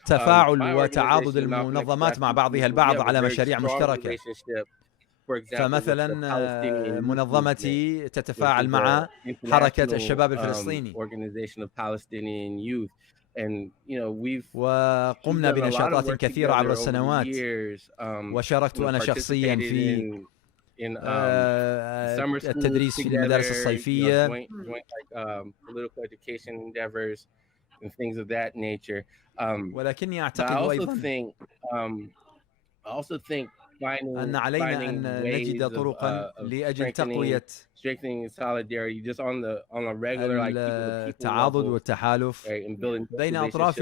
تفاعل وتعاضد المنظمات مع بعضها البعض على مشاريع مشتركة. فمثلا منظمتي تتفاعل مع حركة الشباب الفلسطيني، وقمنا بنشاطات كثيرة عبر السنوات، وشاركت أنا شخصيا في التدريس في المدارس الصيفية. ولكني أعتقد أيضا أن علينا أن نجد طرقا لأجل تقوية التعاضد والتحالف بين أطراف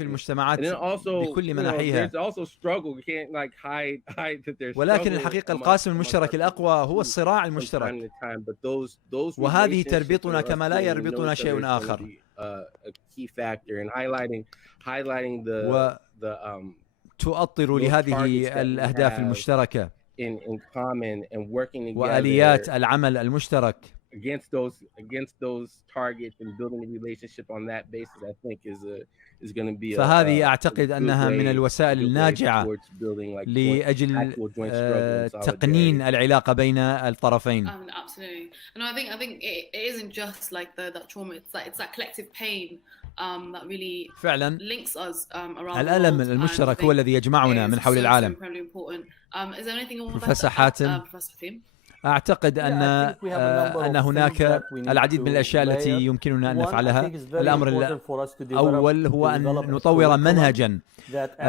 المجتمعات بكل مناحيها. ولكن الحقيقة القاسم المشترك الأقوى هو الصراع المشترك، وهذه تربطنا كما لا يربطنا شيء آخر. تؤطر لهذه الأهداف المشتركة وآليات العمل المشترك. فهذه أعتقد أنها من الوسائل الناجعة لأجل تقنين العلاقة بين الطرفين. فعلا الألم المشترك هو الذي يجمعنا من حول العالم. بروفيسور حاتم، أعتقد أن هناك العديد من الأشياء التي يمكننا أن نفعلها. الأمر الأول هو أن نطور منهجا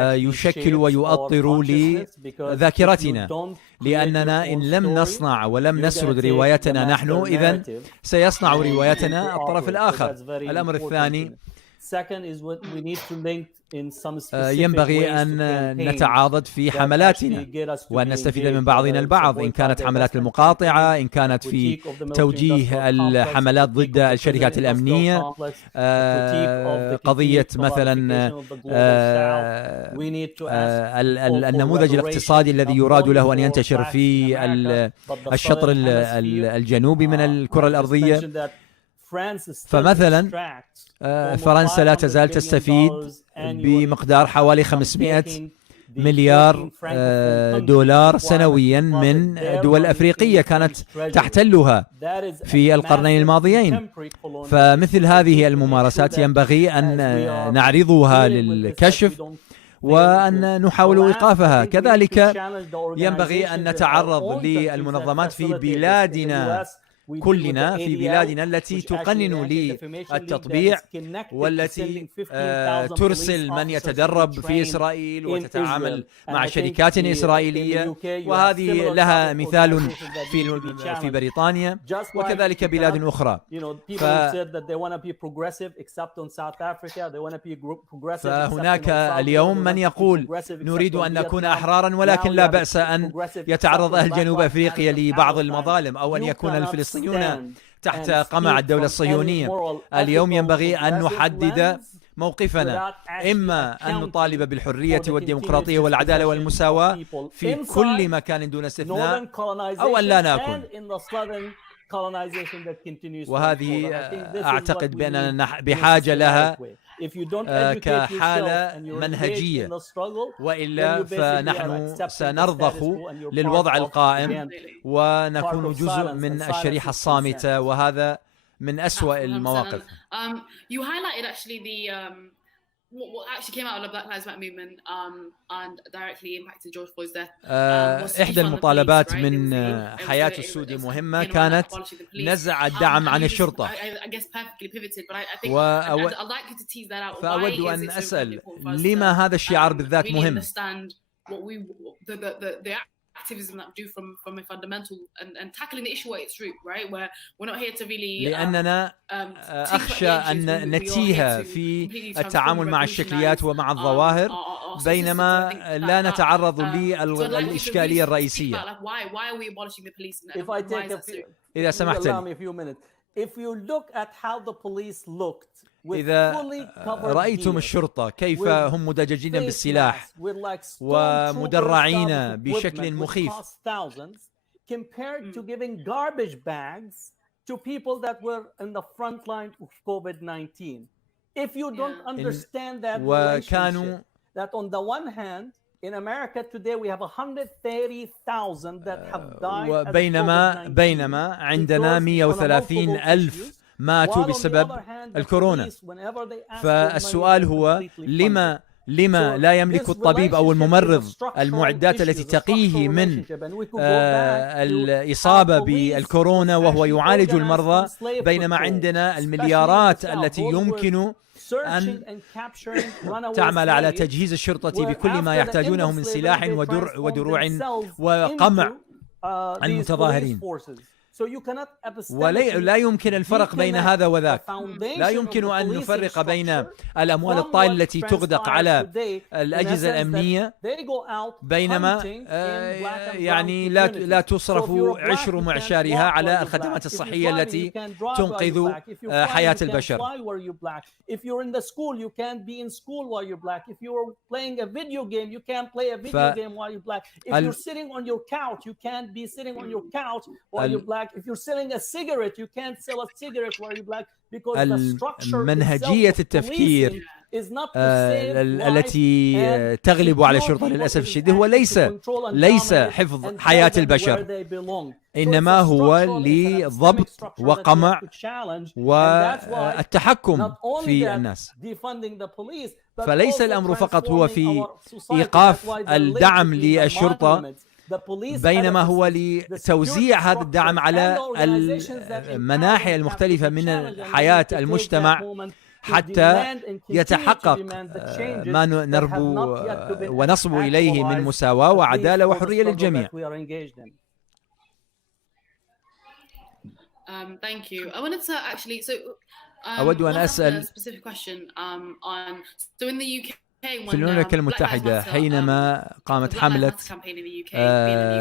يشكل ويؤطر لذاكرتنا، لأننا إن لم نصنع ولم نسرد روايتنا نحن، إذن سيصنع روايتنا الطرف الآخر. الأمر الثاني، ينبغي أن نتعاضد في حملاتنا وأن نستفيد من بعضنا البعض، إن كانت حملات المقاطعة، إن كانت في توجيه الحملات ضد الشركات الأمنية، قضية مثلا النموذج الاقتصادي الذي يراد له أن ينتشر في الشطر الجنوبي من الكرة الأرضية. فمثلا فرنسا لا تزال تستفيد بمقدار حوالي 500 مليار دولار سنويا من دول أفريقية كانت تحتلها في القرنين الماضيين. فمثل هذه الممارسات ينبغي أن نعرضها للكشف وأن نحاول إيقافها. كذلك ينبغي أن نتعرض للمنظمات في بلادنا كلنا، في بلادنا التي تقنن للتطبيع والتي ترسل من يتدرب في إسرائيل وتتعامل مع شركات إسرائيلية، وهذه لها مثال في بريطانيا وكذلك بلاد أخرى. فهناك اليوم من يقول نريد أن نكون أحرارا، ولكن لا بأس أن يتعرض أهل جنوب أفريقيا لبعض المظالم أو أن يكون الفلسطينيون تحت قمع الدولة الصهيونية. اليوم ينبغي أن نحدد موقفنا، إما أن نطالب بالحرية والديمقراطية والعدالة والمساواة في كل مكان دون استثناء، أو أن لا نكون. وهذه أعتقد بأننا بحاجة لها كحالة منهجية، وإلا فنحن سنرضخ للوضع القائم ونكون جزء من الشريحة الصامتة، وهذا من أسوأ المواقف. You highlighted actually what actually came out of the Black Lives Matter movement and directly impacted George Floyd's death. إحدى المطالبات من حياة السودي مهمة كانت نزع الدعم عن الشرطة. فأود أن أسأل لما هذا الشعار بالذات مهم؟ activism that we do from a fundamental and tackling the issue at its root, right? Where we're not here to really لأننا أخشى أن نتيه في التعامل مع الشكليات ومع الظواهر بينما لا نتعرض للإشكالية الرئيسية. إذا سمحت لي، إذا رأيتم الشرطة كيف هم مدججين بالسلاح ومدرعين بشكل مخيف وكانوا بينما عندنا 130,000 ماتوا بسبب الكورونا. فالسؤال هو لما لا يملك الطبيب أو الممرض المعدات التي تقيه من الإصابة بالكورونا وهو يعالج المرضى، بينما عندنا المليارات التي يمكن أن تعمل على تجهيز الشرطة بكل ما يحتاجونه من سلاح ودروع وقمع المتظاهرين. ولا يمكن الفرق بين هذا وذاك. لا يمكن أن نفرق بين الأموال الطائلة التي تغدق على الأجهزة الأمنية بينما يعني لا تصرف عشر معشارها على الخدمات الصحية التي تنقذ حياة البشر. If you're selling a cigarette, you can't sell a cigarette while you're black because the structure منهجية التفكير التي تغلب على الشرطة للأسف الشديد هو ليس حفظ حياة البشر، إنما هو لضبط وقمع والتحكم في الناس. فليس الأمر فقط هو في إيقاف الدعم للشرطة، بينما هو لتوزيع هذا الدعم على المناحي المختلفة من حياة المجتمع حتى يتحقق ما نربو ونصبو إليه من مساواة وعدالة وحرية للجميع. Thank you. I wanted to actually أود أن أسأل في المملكة المتحدة حينما قامت حملة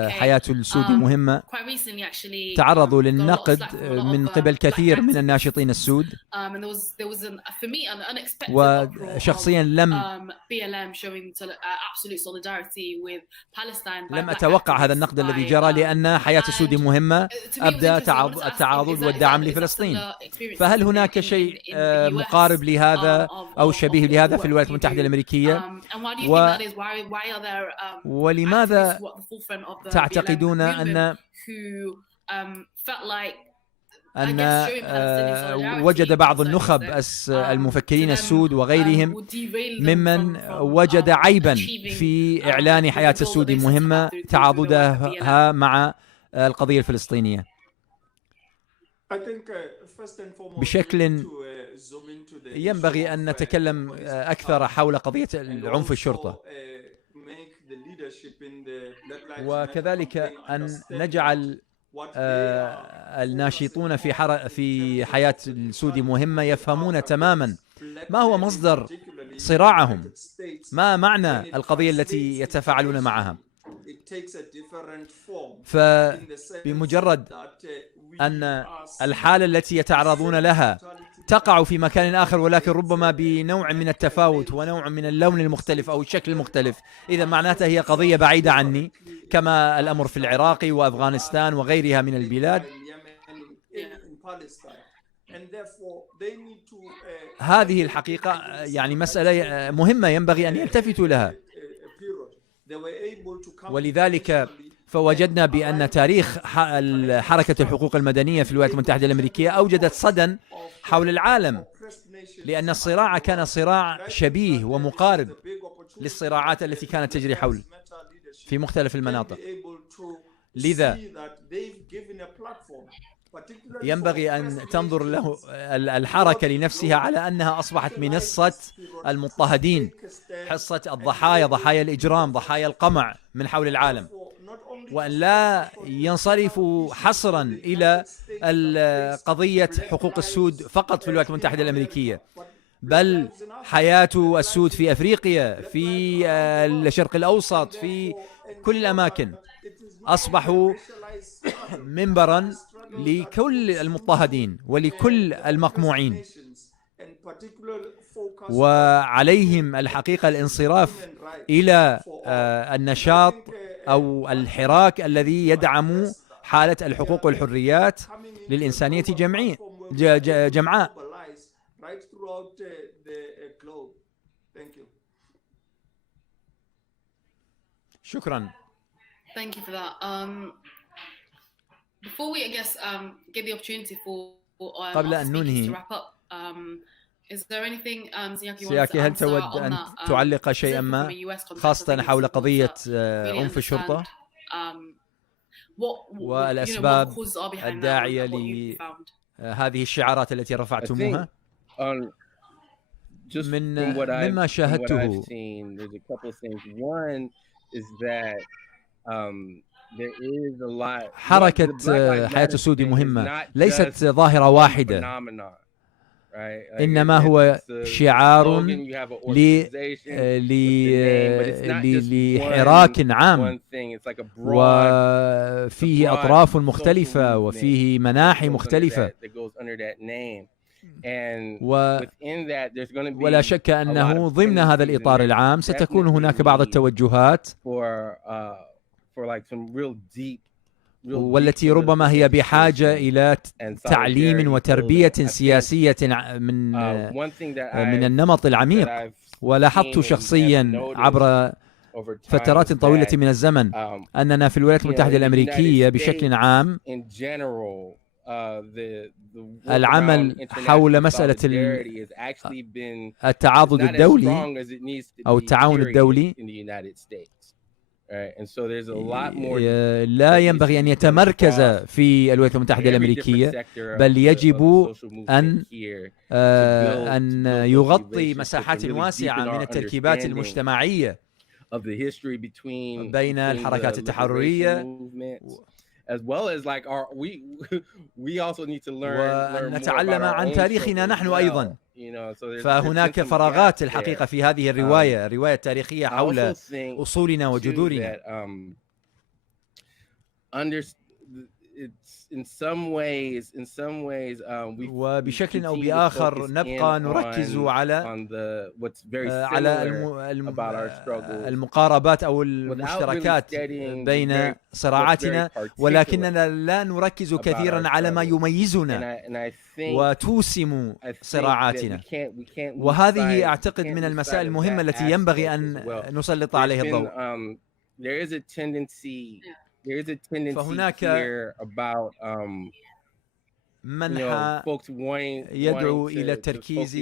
حياة السودي مهمة تعرضوا للنقد من قبل كثير من الناشطين السود، وشخصيا لم أتوقع هذا النقد الذي جرى، لأن حياة السودي مهمة أبدأ التعاضد والدعم لفلسطين. فهل هناك شيء مقارب لهذا أو شبيه لهذا في الولايات المتحدة الأمريكية الأمريكية؟ ولماذا تعتقدون أن وجد بعض النخب المفكرين السود وغيرهم ممن وجد عيبا في إعلان حياة السود مهمة تعاضدها مع القضية الفلسطينية؟ بشكل ينبغي أن نتكلم أكثر حول قضية العنف الشرطة، وكذلك أن نجعل الناشطون في حياة السود مهمة يفهمون تماما ما هو مصدر صراعهم، ما معنى القضية التي يتفاعلون معها. فبمجرد أن الحالة التي يتعرضون لها تقع في مكان آخر ولكن ربما بنوع من التفاوت ونوع من اللون المختلف أو الشكل المختلف، إذا معناتها هي قضية بعيدة عني، كما الأمر في العراق وأفغانستان وغيرها من البلاد. هذه الحقيقة يعني مسألة مهمة ينبغي أن يلتفتوا لها، ولذلك فوجدنا بأن تاريخ حركة الحقوق المدنية في الولايات المتحدة الأمريكية أوجدت صدى حول العالم، لأن الصراع كان صراع شبيه ومقارب للصراعات التي كانت تجري في مختلف المناطق. لذا ينبغي أن تنظر له الحركة لنفسها على أنها أصبحت منصة المضطهدين، حصة الضحايا، ضحايا الإجرام، ضحايا القمع من حول العالم، وأن لا ينصرفوا حصرا إلى قضية حقوق السود فقط في الولايات المتحدة الأمريكية، بل حياة السود في أفريقيا، في الشرق الأوسط، في كل الأماكن أصبحوا منبرا لكل المضطهدين ولكل المقموعين، وعليهم الحقيقة الانصراف إلى النشاط أو الحراك الذي يدعم حالة الحقوق والحريات للإنسانية جمعاء. شكرا. Thank you for that. Before we, I guess, give the opportunity for قبل أن ننهي، to wrap up, is there anything, سياكي، هل تود أن تعلق شيئا ما خاصة حول قضية عنف الشرطة والأسباب الداعية لهذه الشعارات التي رفعتموها؟ مما شاهدته حركة حياة السود مهمة ليست ظاهرة واحدة، إنما هو شعار لحراك عام، وفيه أطراف مختلفة وفيه مناحي مختلفة، ولا شك أنه ضمن هذا الإطار العام ستكون هناك بعض التوجهات والتي ربما هي بحاجة إلى تعليم وتربية سياسية من النمط العميق. ولاحظت شخصيا عبر فترات طويلة من الزمن أننا في الولايات المتحدة الأمريكية بشكل عام العمل حول مسألة التعاضد الدولي أو التعاون الدولي لا ينبغي أن يتمركز في الولايات المتحدة الأمريكية، بل يجب أن يغطي مساحات واسعة من التركيبات المجتمعية بين الحركات التحررية، ونتعلم عن تاريخنا نحن أيضا. فهناك فراغات الحقيقة في هذه الرواية التاريخية حول أصولنا وجذورنا. وبشكل أو بآخر نبقى نركز على المقاربات أو المشتركات بين صراعاتنا، ولكننا لا نركز كثيرا على ما يميزنا وتوسم صراعاتنا. وهذه أعتقد من المسائل المهمة التي ينبغي أن نسلط عليها الضوء. فهناك منحى يدعو إلى التركيز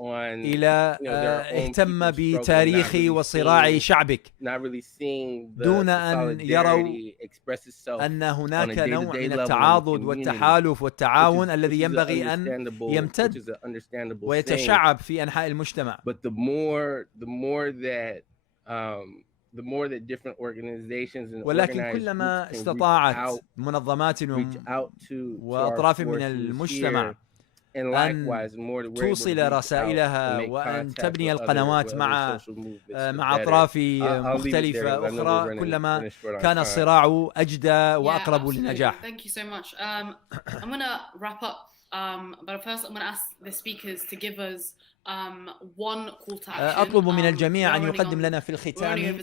إلى اهتم بتاريخ وصراع شعبك دون أن يروا أن هناك نوع من التعاضد والتحالف والتعاون الذي ينبغي أن يمتد ويتشعب في أنحاء المجتمع. ولكن كلما استطاعت منظمات وأطراف من المجتمع أن توصل رسائلها وأن تبني القنوات مع أطراف مختلفة أخرى، كلما كان الصراع أجدى وأقرب للنجاح. Thank you so much. I'm going to wrap up, but first I'm going to ask the speakers to give us one call to action. أطلب من الجميع أن يقدم لنا في الختام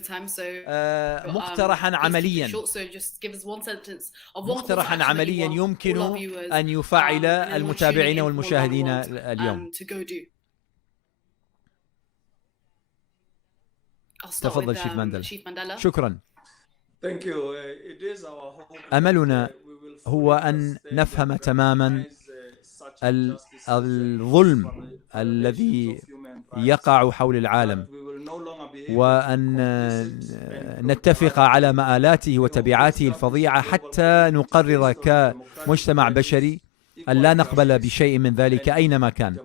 مقترحا عمليا يمكن أن يفعل المتابعين والمشاهدين اليوم. تفضل شيف مانديلا. شكرا. أملنا هو أن نفهم تماما الظلم الذي يقع حول العالم، وأن نتفق على مآلاته وتبعاته الفظيعة حتى نقرر كمجتمع بشري أن لا نقبل بشيء من ذلك أينما كان،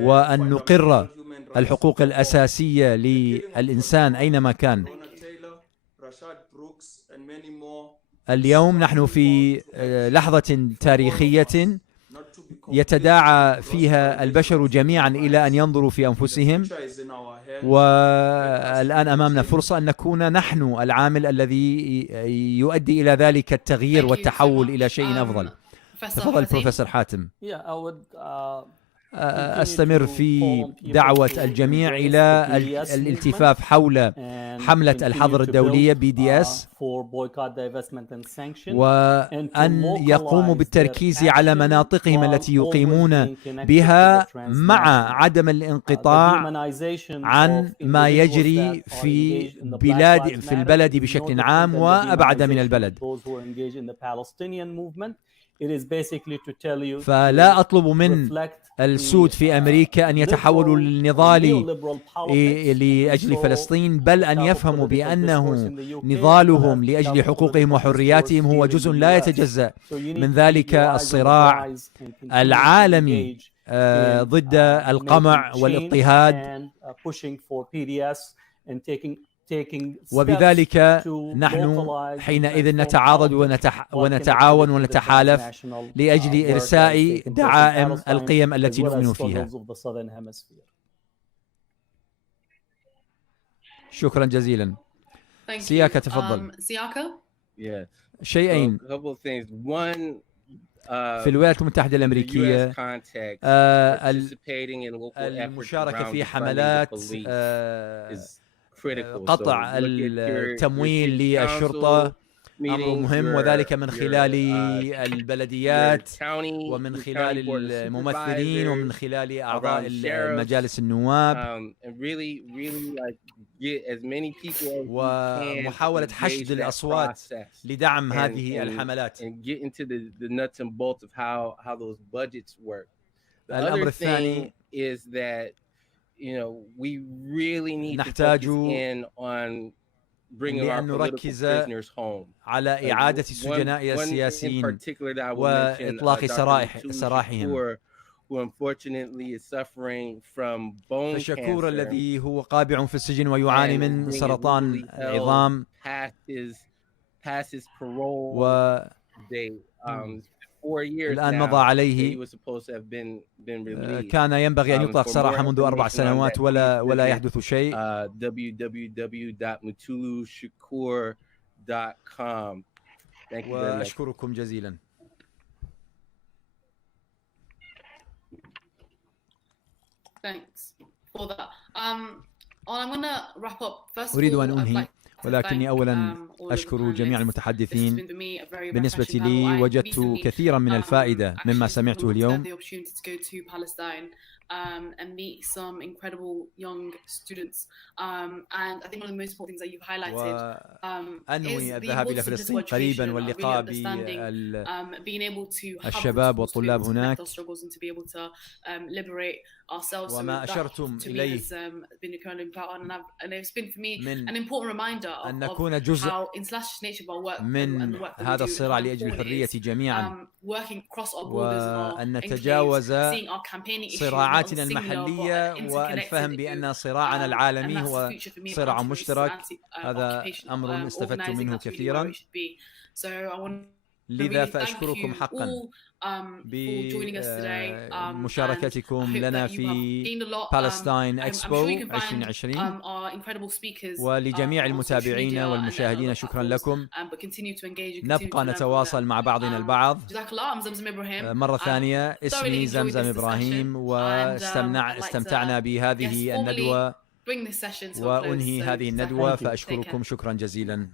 وأن نقر الحقوق الأساسية للإنسان أينما كان. اليوم نحن في لحظة تاريخية يتداعى فيها البشر جميعا إلى أن ينظروا في أنفسهم، والآن أمامنا فرصة أن نكون نحن العامل الذي يؤدي إلى ذلك التغيير والتحول إلى شيء أفضل. تفضل بروفيسور حاتم. أستمر في دعوة الجميع إلى الالتفاف حول حملة الحظر الدولية BDS، وأن يقوموا بالتركيز على مناطقهم التي يقيمون بها مع عدم الانقطاع عن ما يجري في البلد بشكل عام وأبعد من البلد. فلا أطلب من السود في أمريكا أن يتحولوا للنضال لأجل فلسطين، بل أن يفهموا بأنه نضالهم لأجل حقوقهم وحرياتهم هو جزء لا يتجزأ من ذلك الصراع العالمي ضد القمع والاضطهاد. وبذلك نحن حينئذ نتعاضد ونتعاون ونتحالف لأجل إرساء دعائم القيم التي نؤمن فيها. شكرا جزيلا. سياكا تفضل. شيئين في الولايات المتحدة الأمريكية، المشاركة في حملات قطع التمويل للشرطة أمر مهم، وذلك من خلال البلديات ومن خلال الممثلين ومن خلال أعضاء مجالس النواب، ومحاولة حشد الأصوات لدعم هذه الحملات. الأمر الثاني، نحتاج أن نركز على إعادة السجناء السياسيين وإطلاق سراحهم. فشكور الذي هو قابع في السجن ويعاني من سرطان عظام الآن مضى عليه، كان ينبغي أن يطلق سراحا منذ 4 سنوات ولا يحدث شيء. www.mutuluShakur.com وأشكركم جزيلا. Thanks for that. I'm gonna wrap up. First of أريد all, أن I'd أنهي، like to ولكني thank أولا all of the أشكر جميع panelists. This has المتحدثين. been for me a very بالنسبة refreshing panel. لي I وجدت recently كثيرا من الفائدة مما actually سمعته had اليوم. the opportunity to go to Palestine and meet some incredible young students. And I think one of the most important things that you've highlighted أنوي is the الذهاب إلى importance of فلسطين political قريبا education and really واللقاء understanding, being able to have بالشباب multiple والطلاب students and هناك. connect our struggles and to be able to liberate ourselves. So وما that أشرتم to me إليه has been incredibly important, and it's been for me من an important reminder أن of نكون جزء how international nature of our work and من the work that we هذا do and الصراع how لأجل important it الحرية is جميعا، working across our borders and our وأن enclaves, نتجاوز seeing our campaigning issues not as صراعاتنا a singular but المحلية an والفهم interconnected بأن issue. صراعنا And العالمي that's the هو future for me of صراع anti-racist and مشترك. هذا anti-occupation أمر استفدت organizing. منه That's really where كثيرا. we should be. So I want to لذا really thank فأشكركم you حقا all for joining us today. And I بمشاركتكم hope لنا that you have في gained a lot. Palestine I'm Expo sure you can find 2020. our incredible speakers ولجميع on social المتابعين media and والمشاهدين other شكرا platforms. لكم. But continue to engage and continue نبقى to learn from نتواصل them. مع بعضنا البعض. جزاك الله. I'm Zamzam Ibrahim. مرة ثانية thoroughly اسمي enjoyed زمزم this discussion إبراهيم، and I'd like واستمتعنا to بهذه formally الندوة bring this session to a close. وأنهي So هذه جزاك الندوة، الله. Take care. فأشكركم شكرا جزيلا.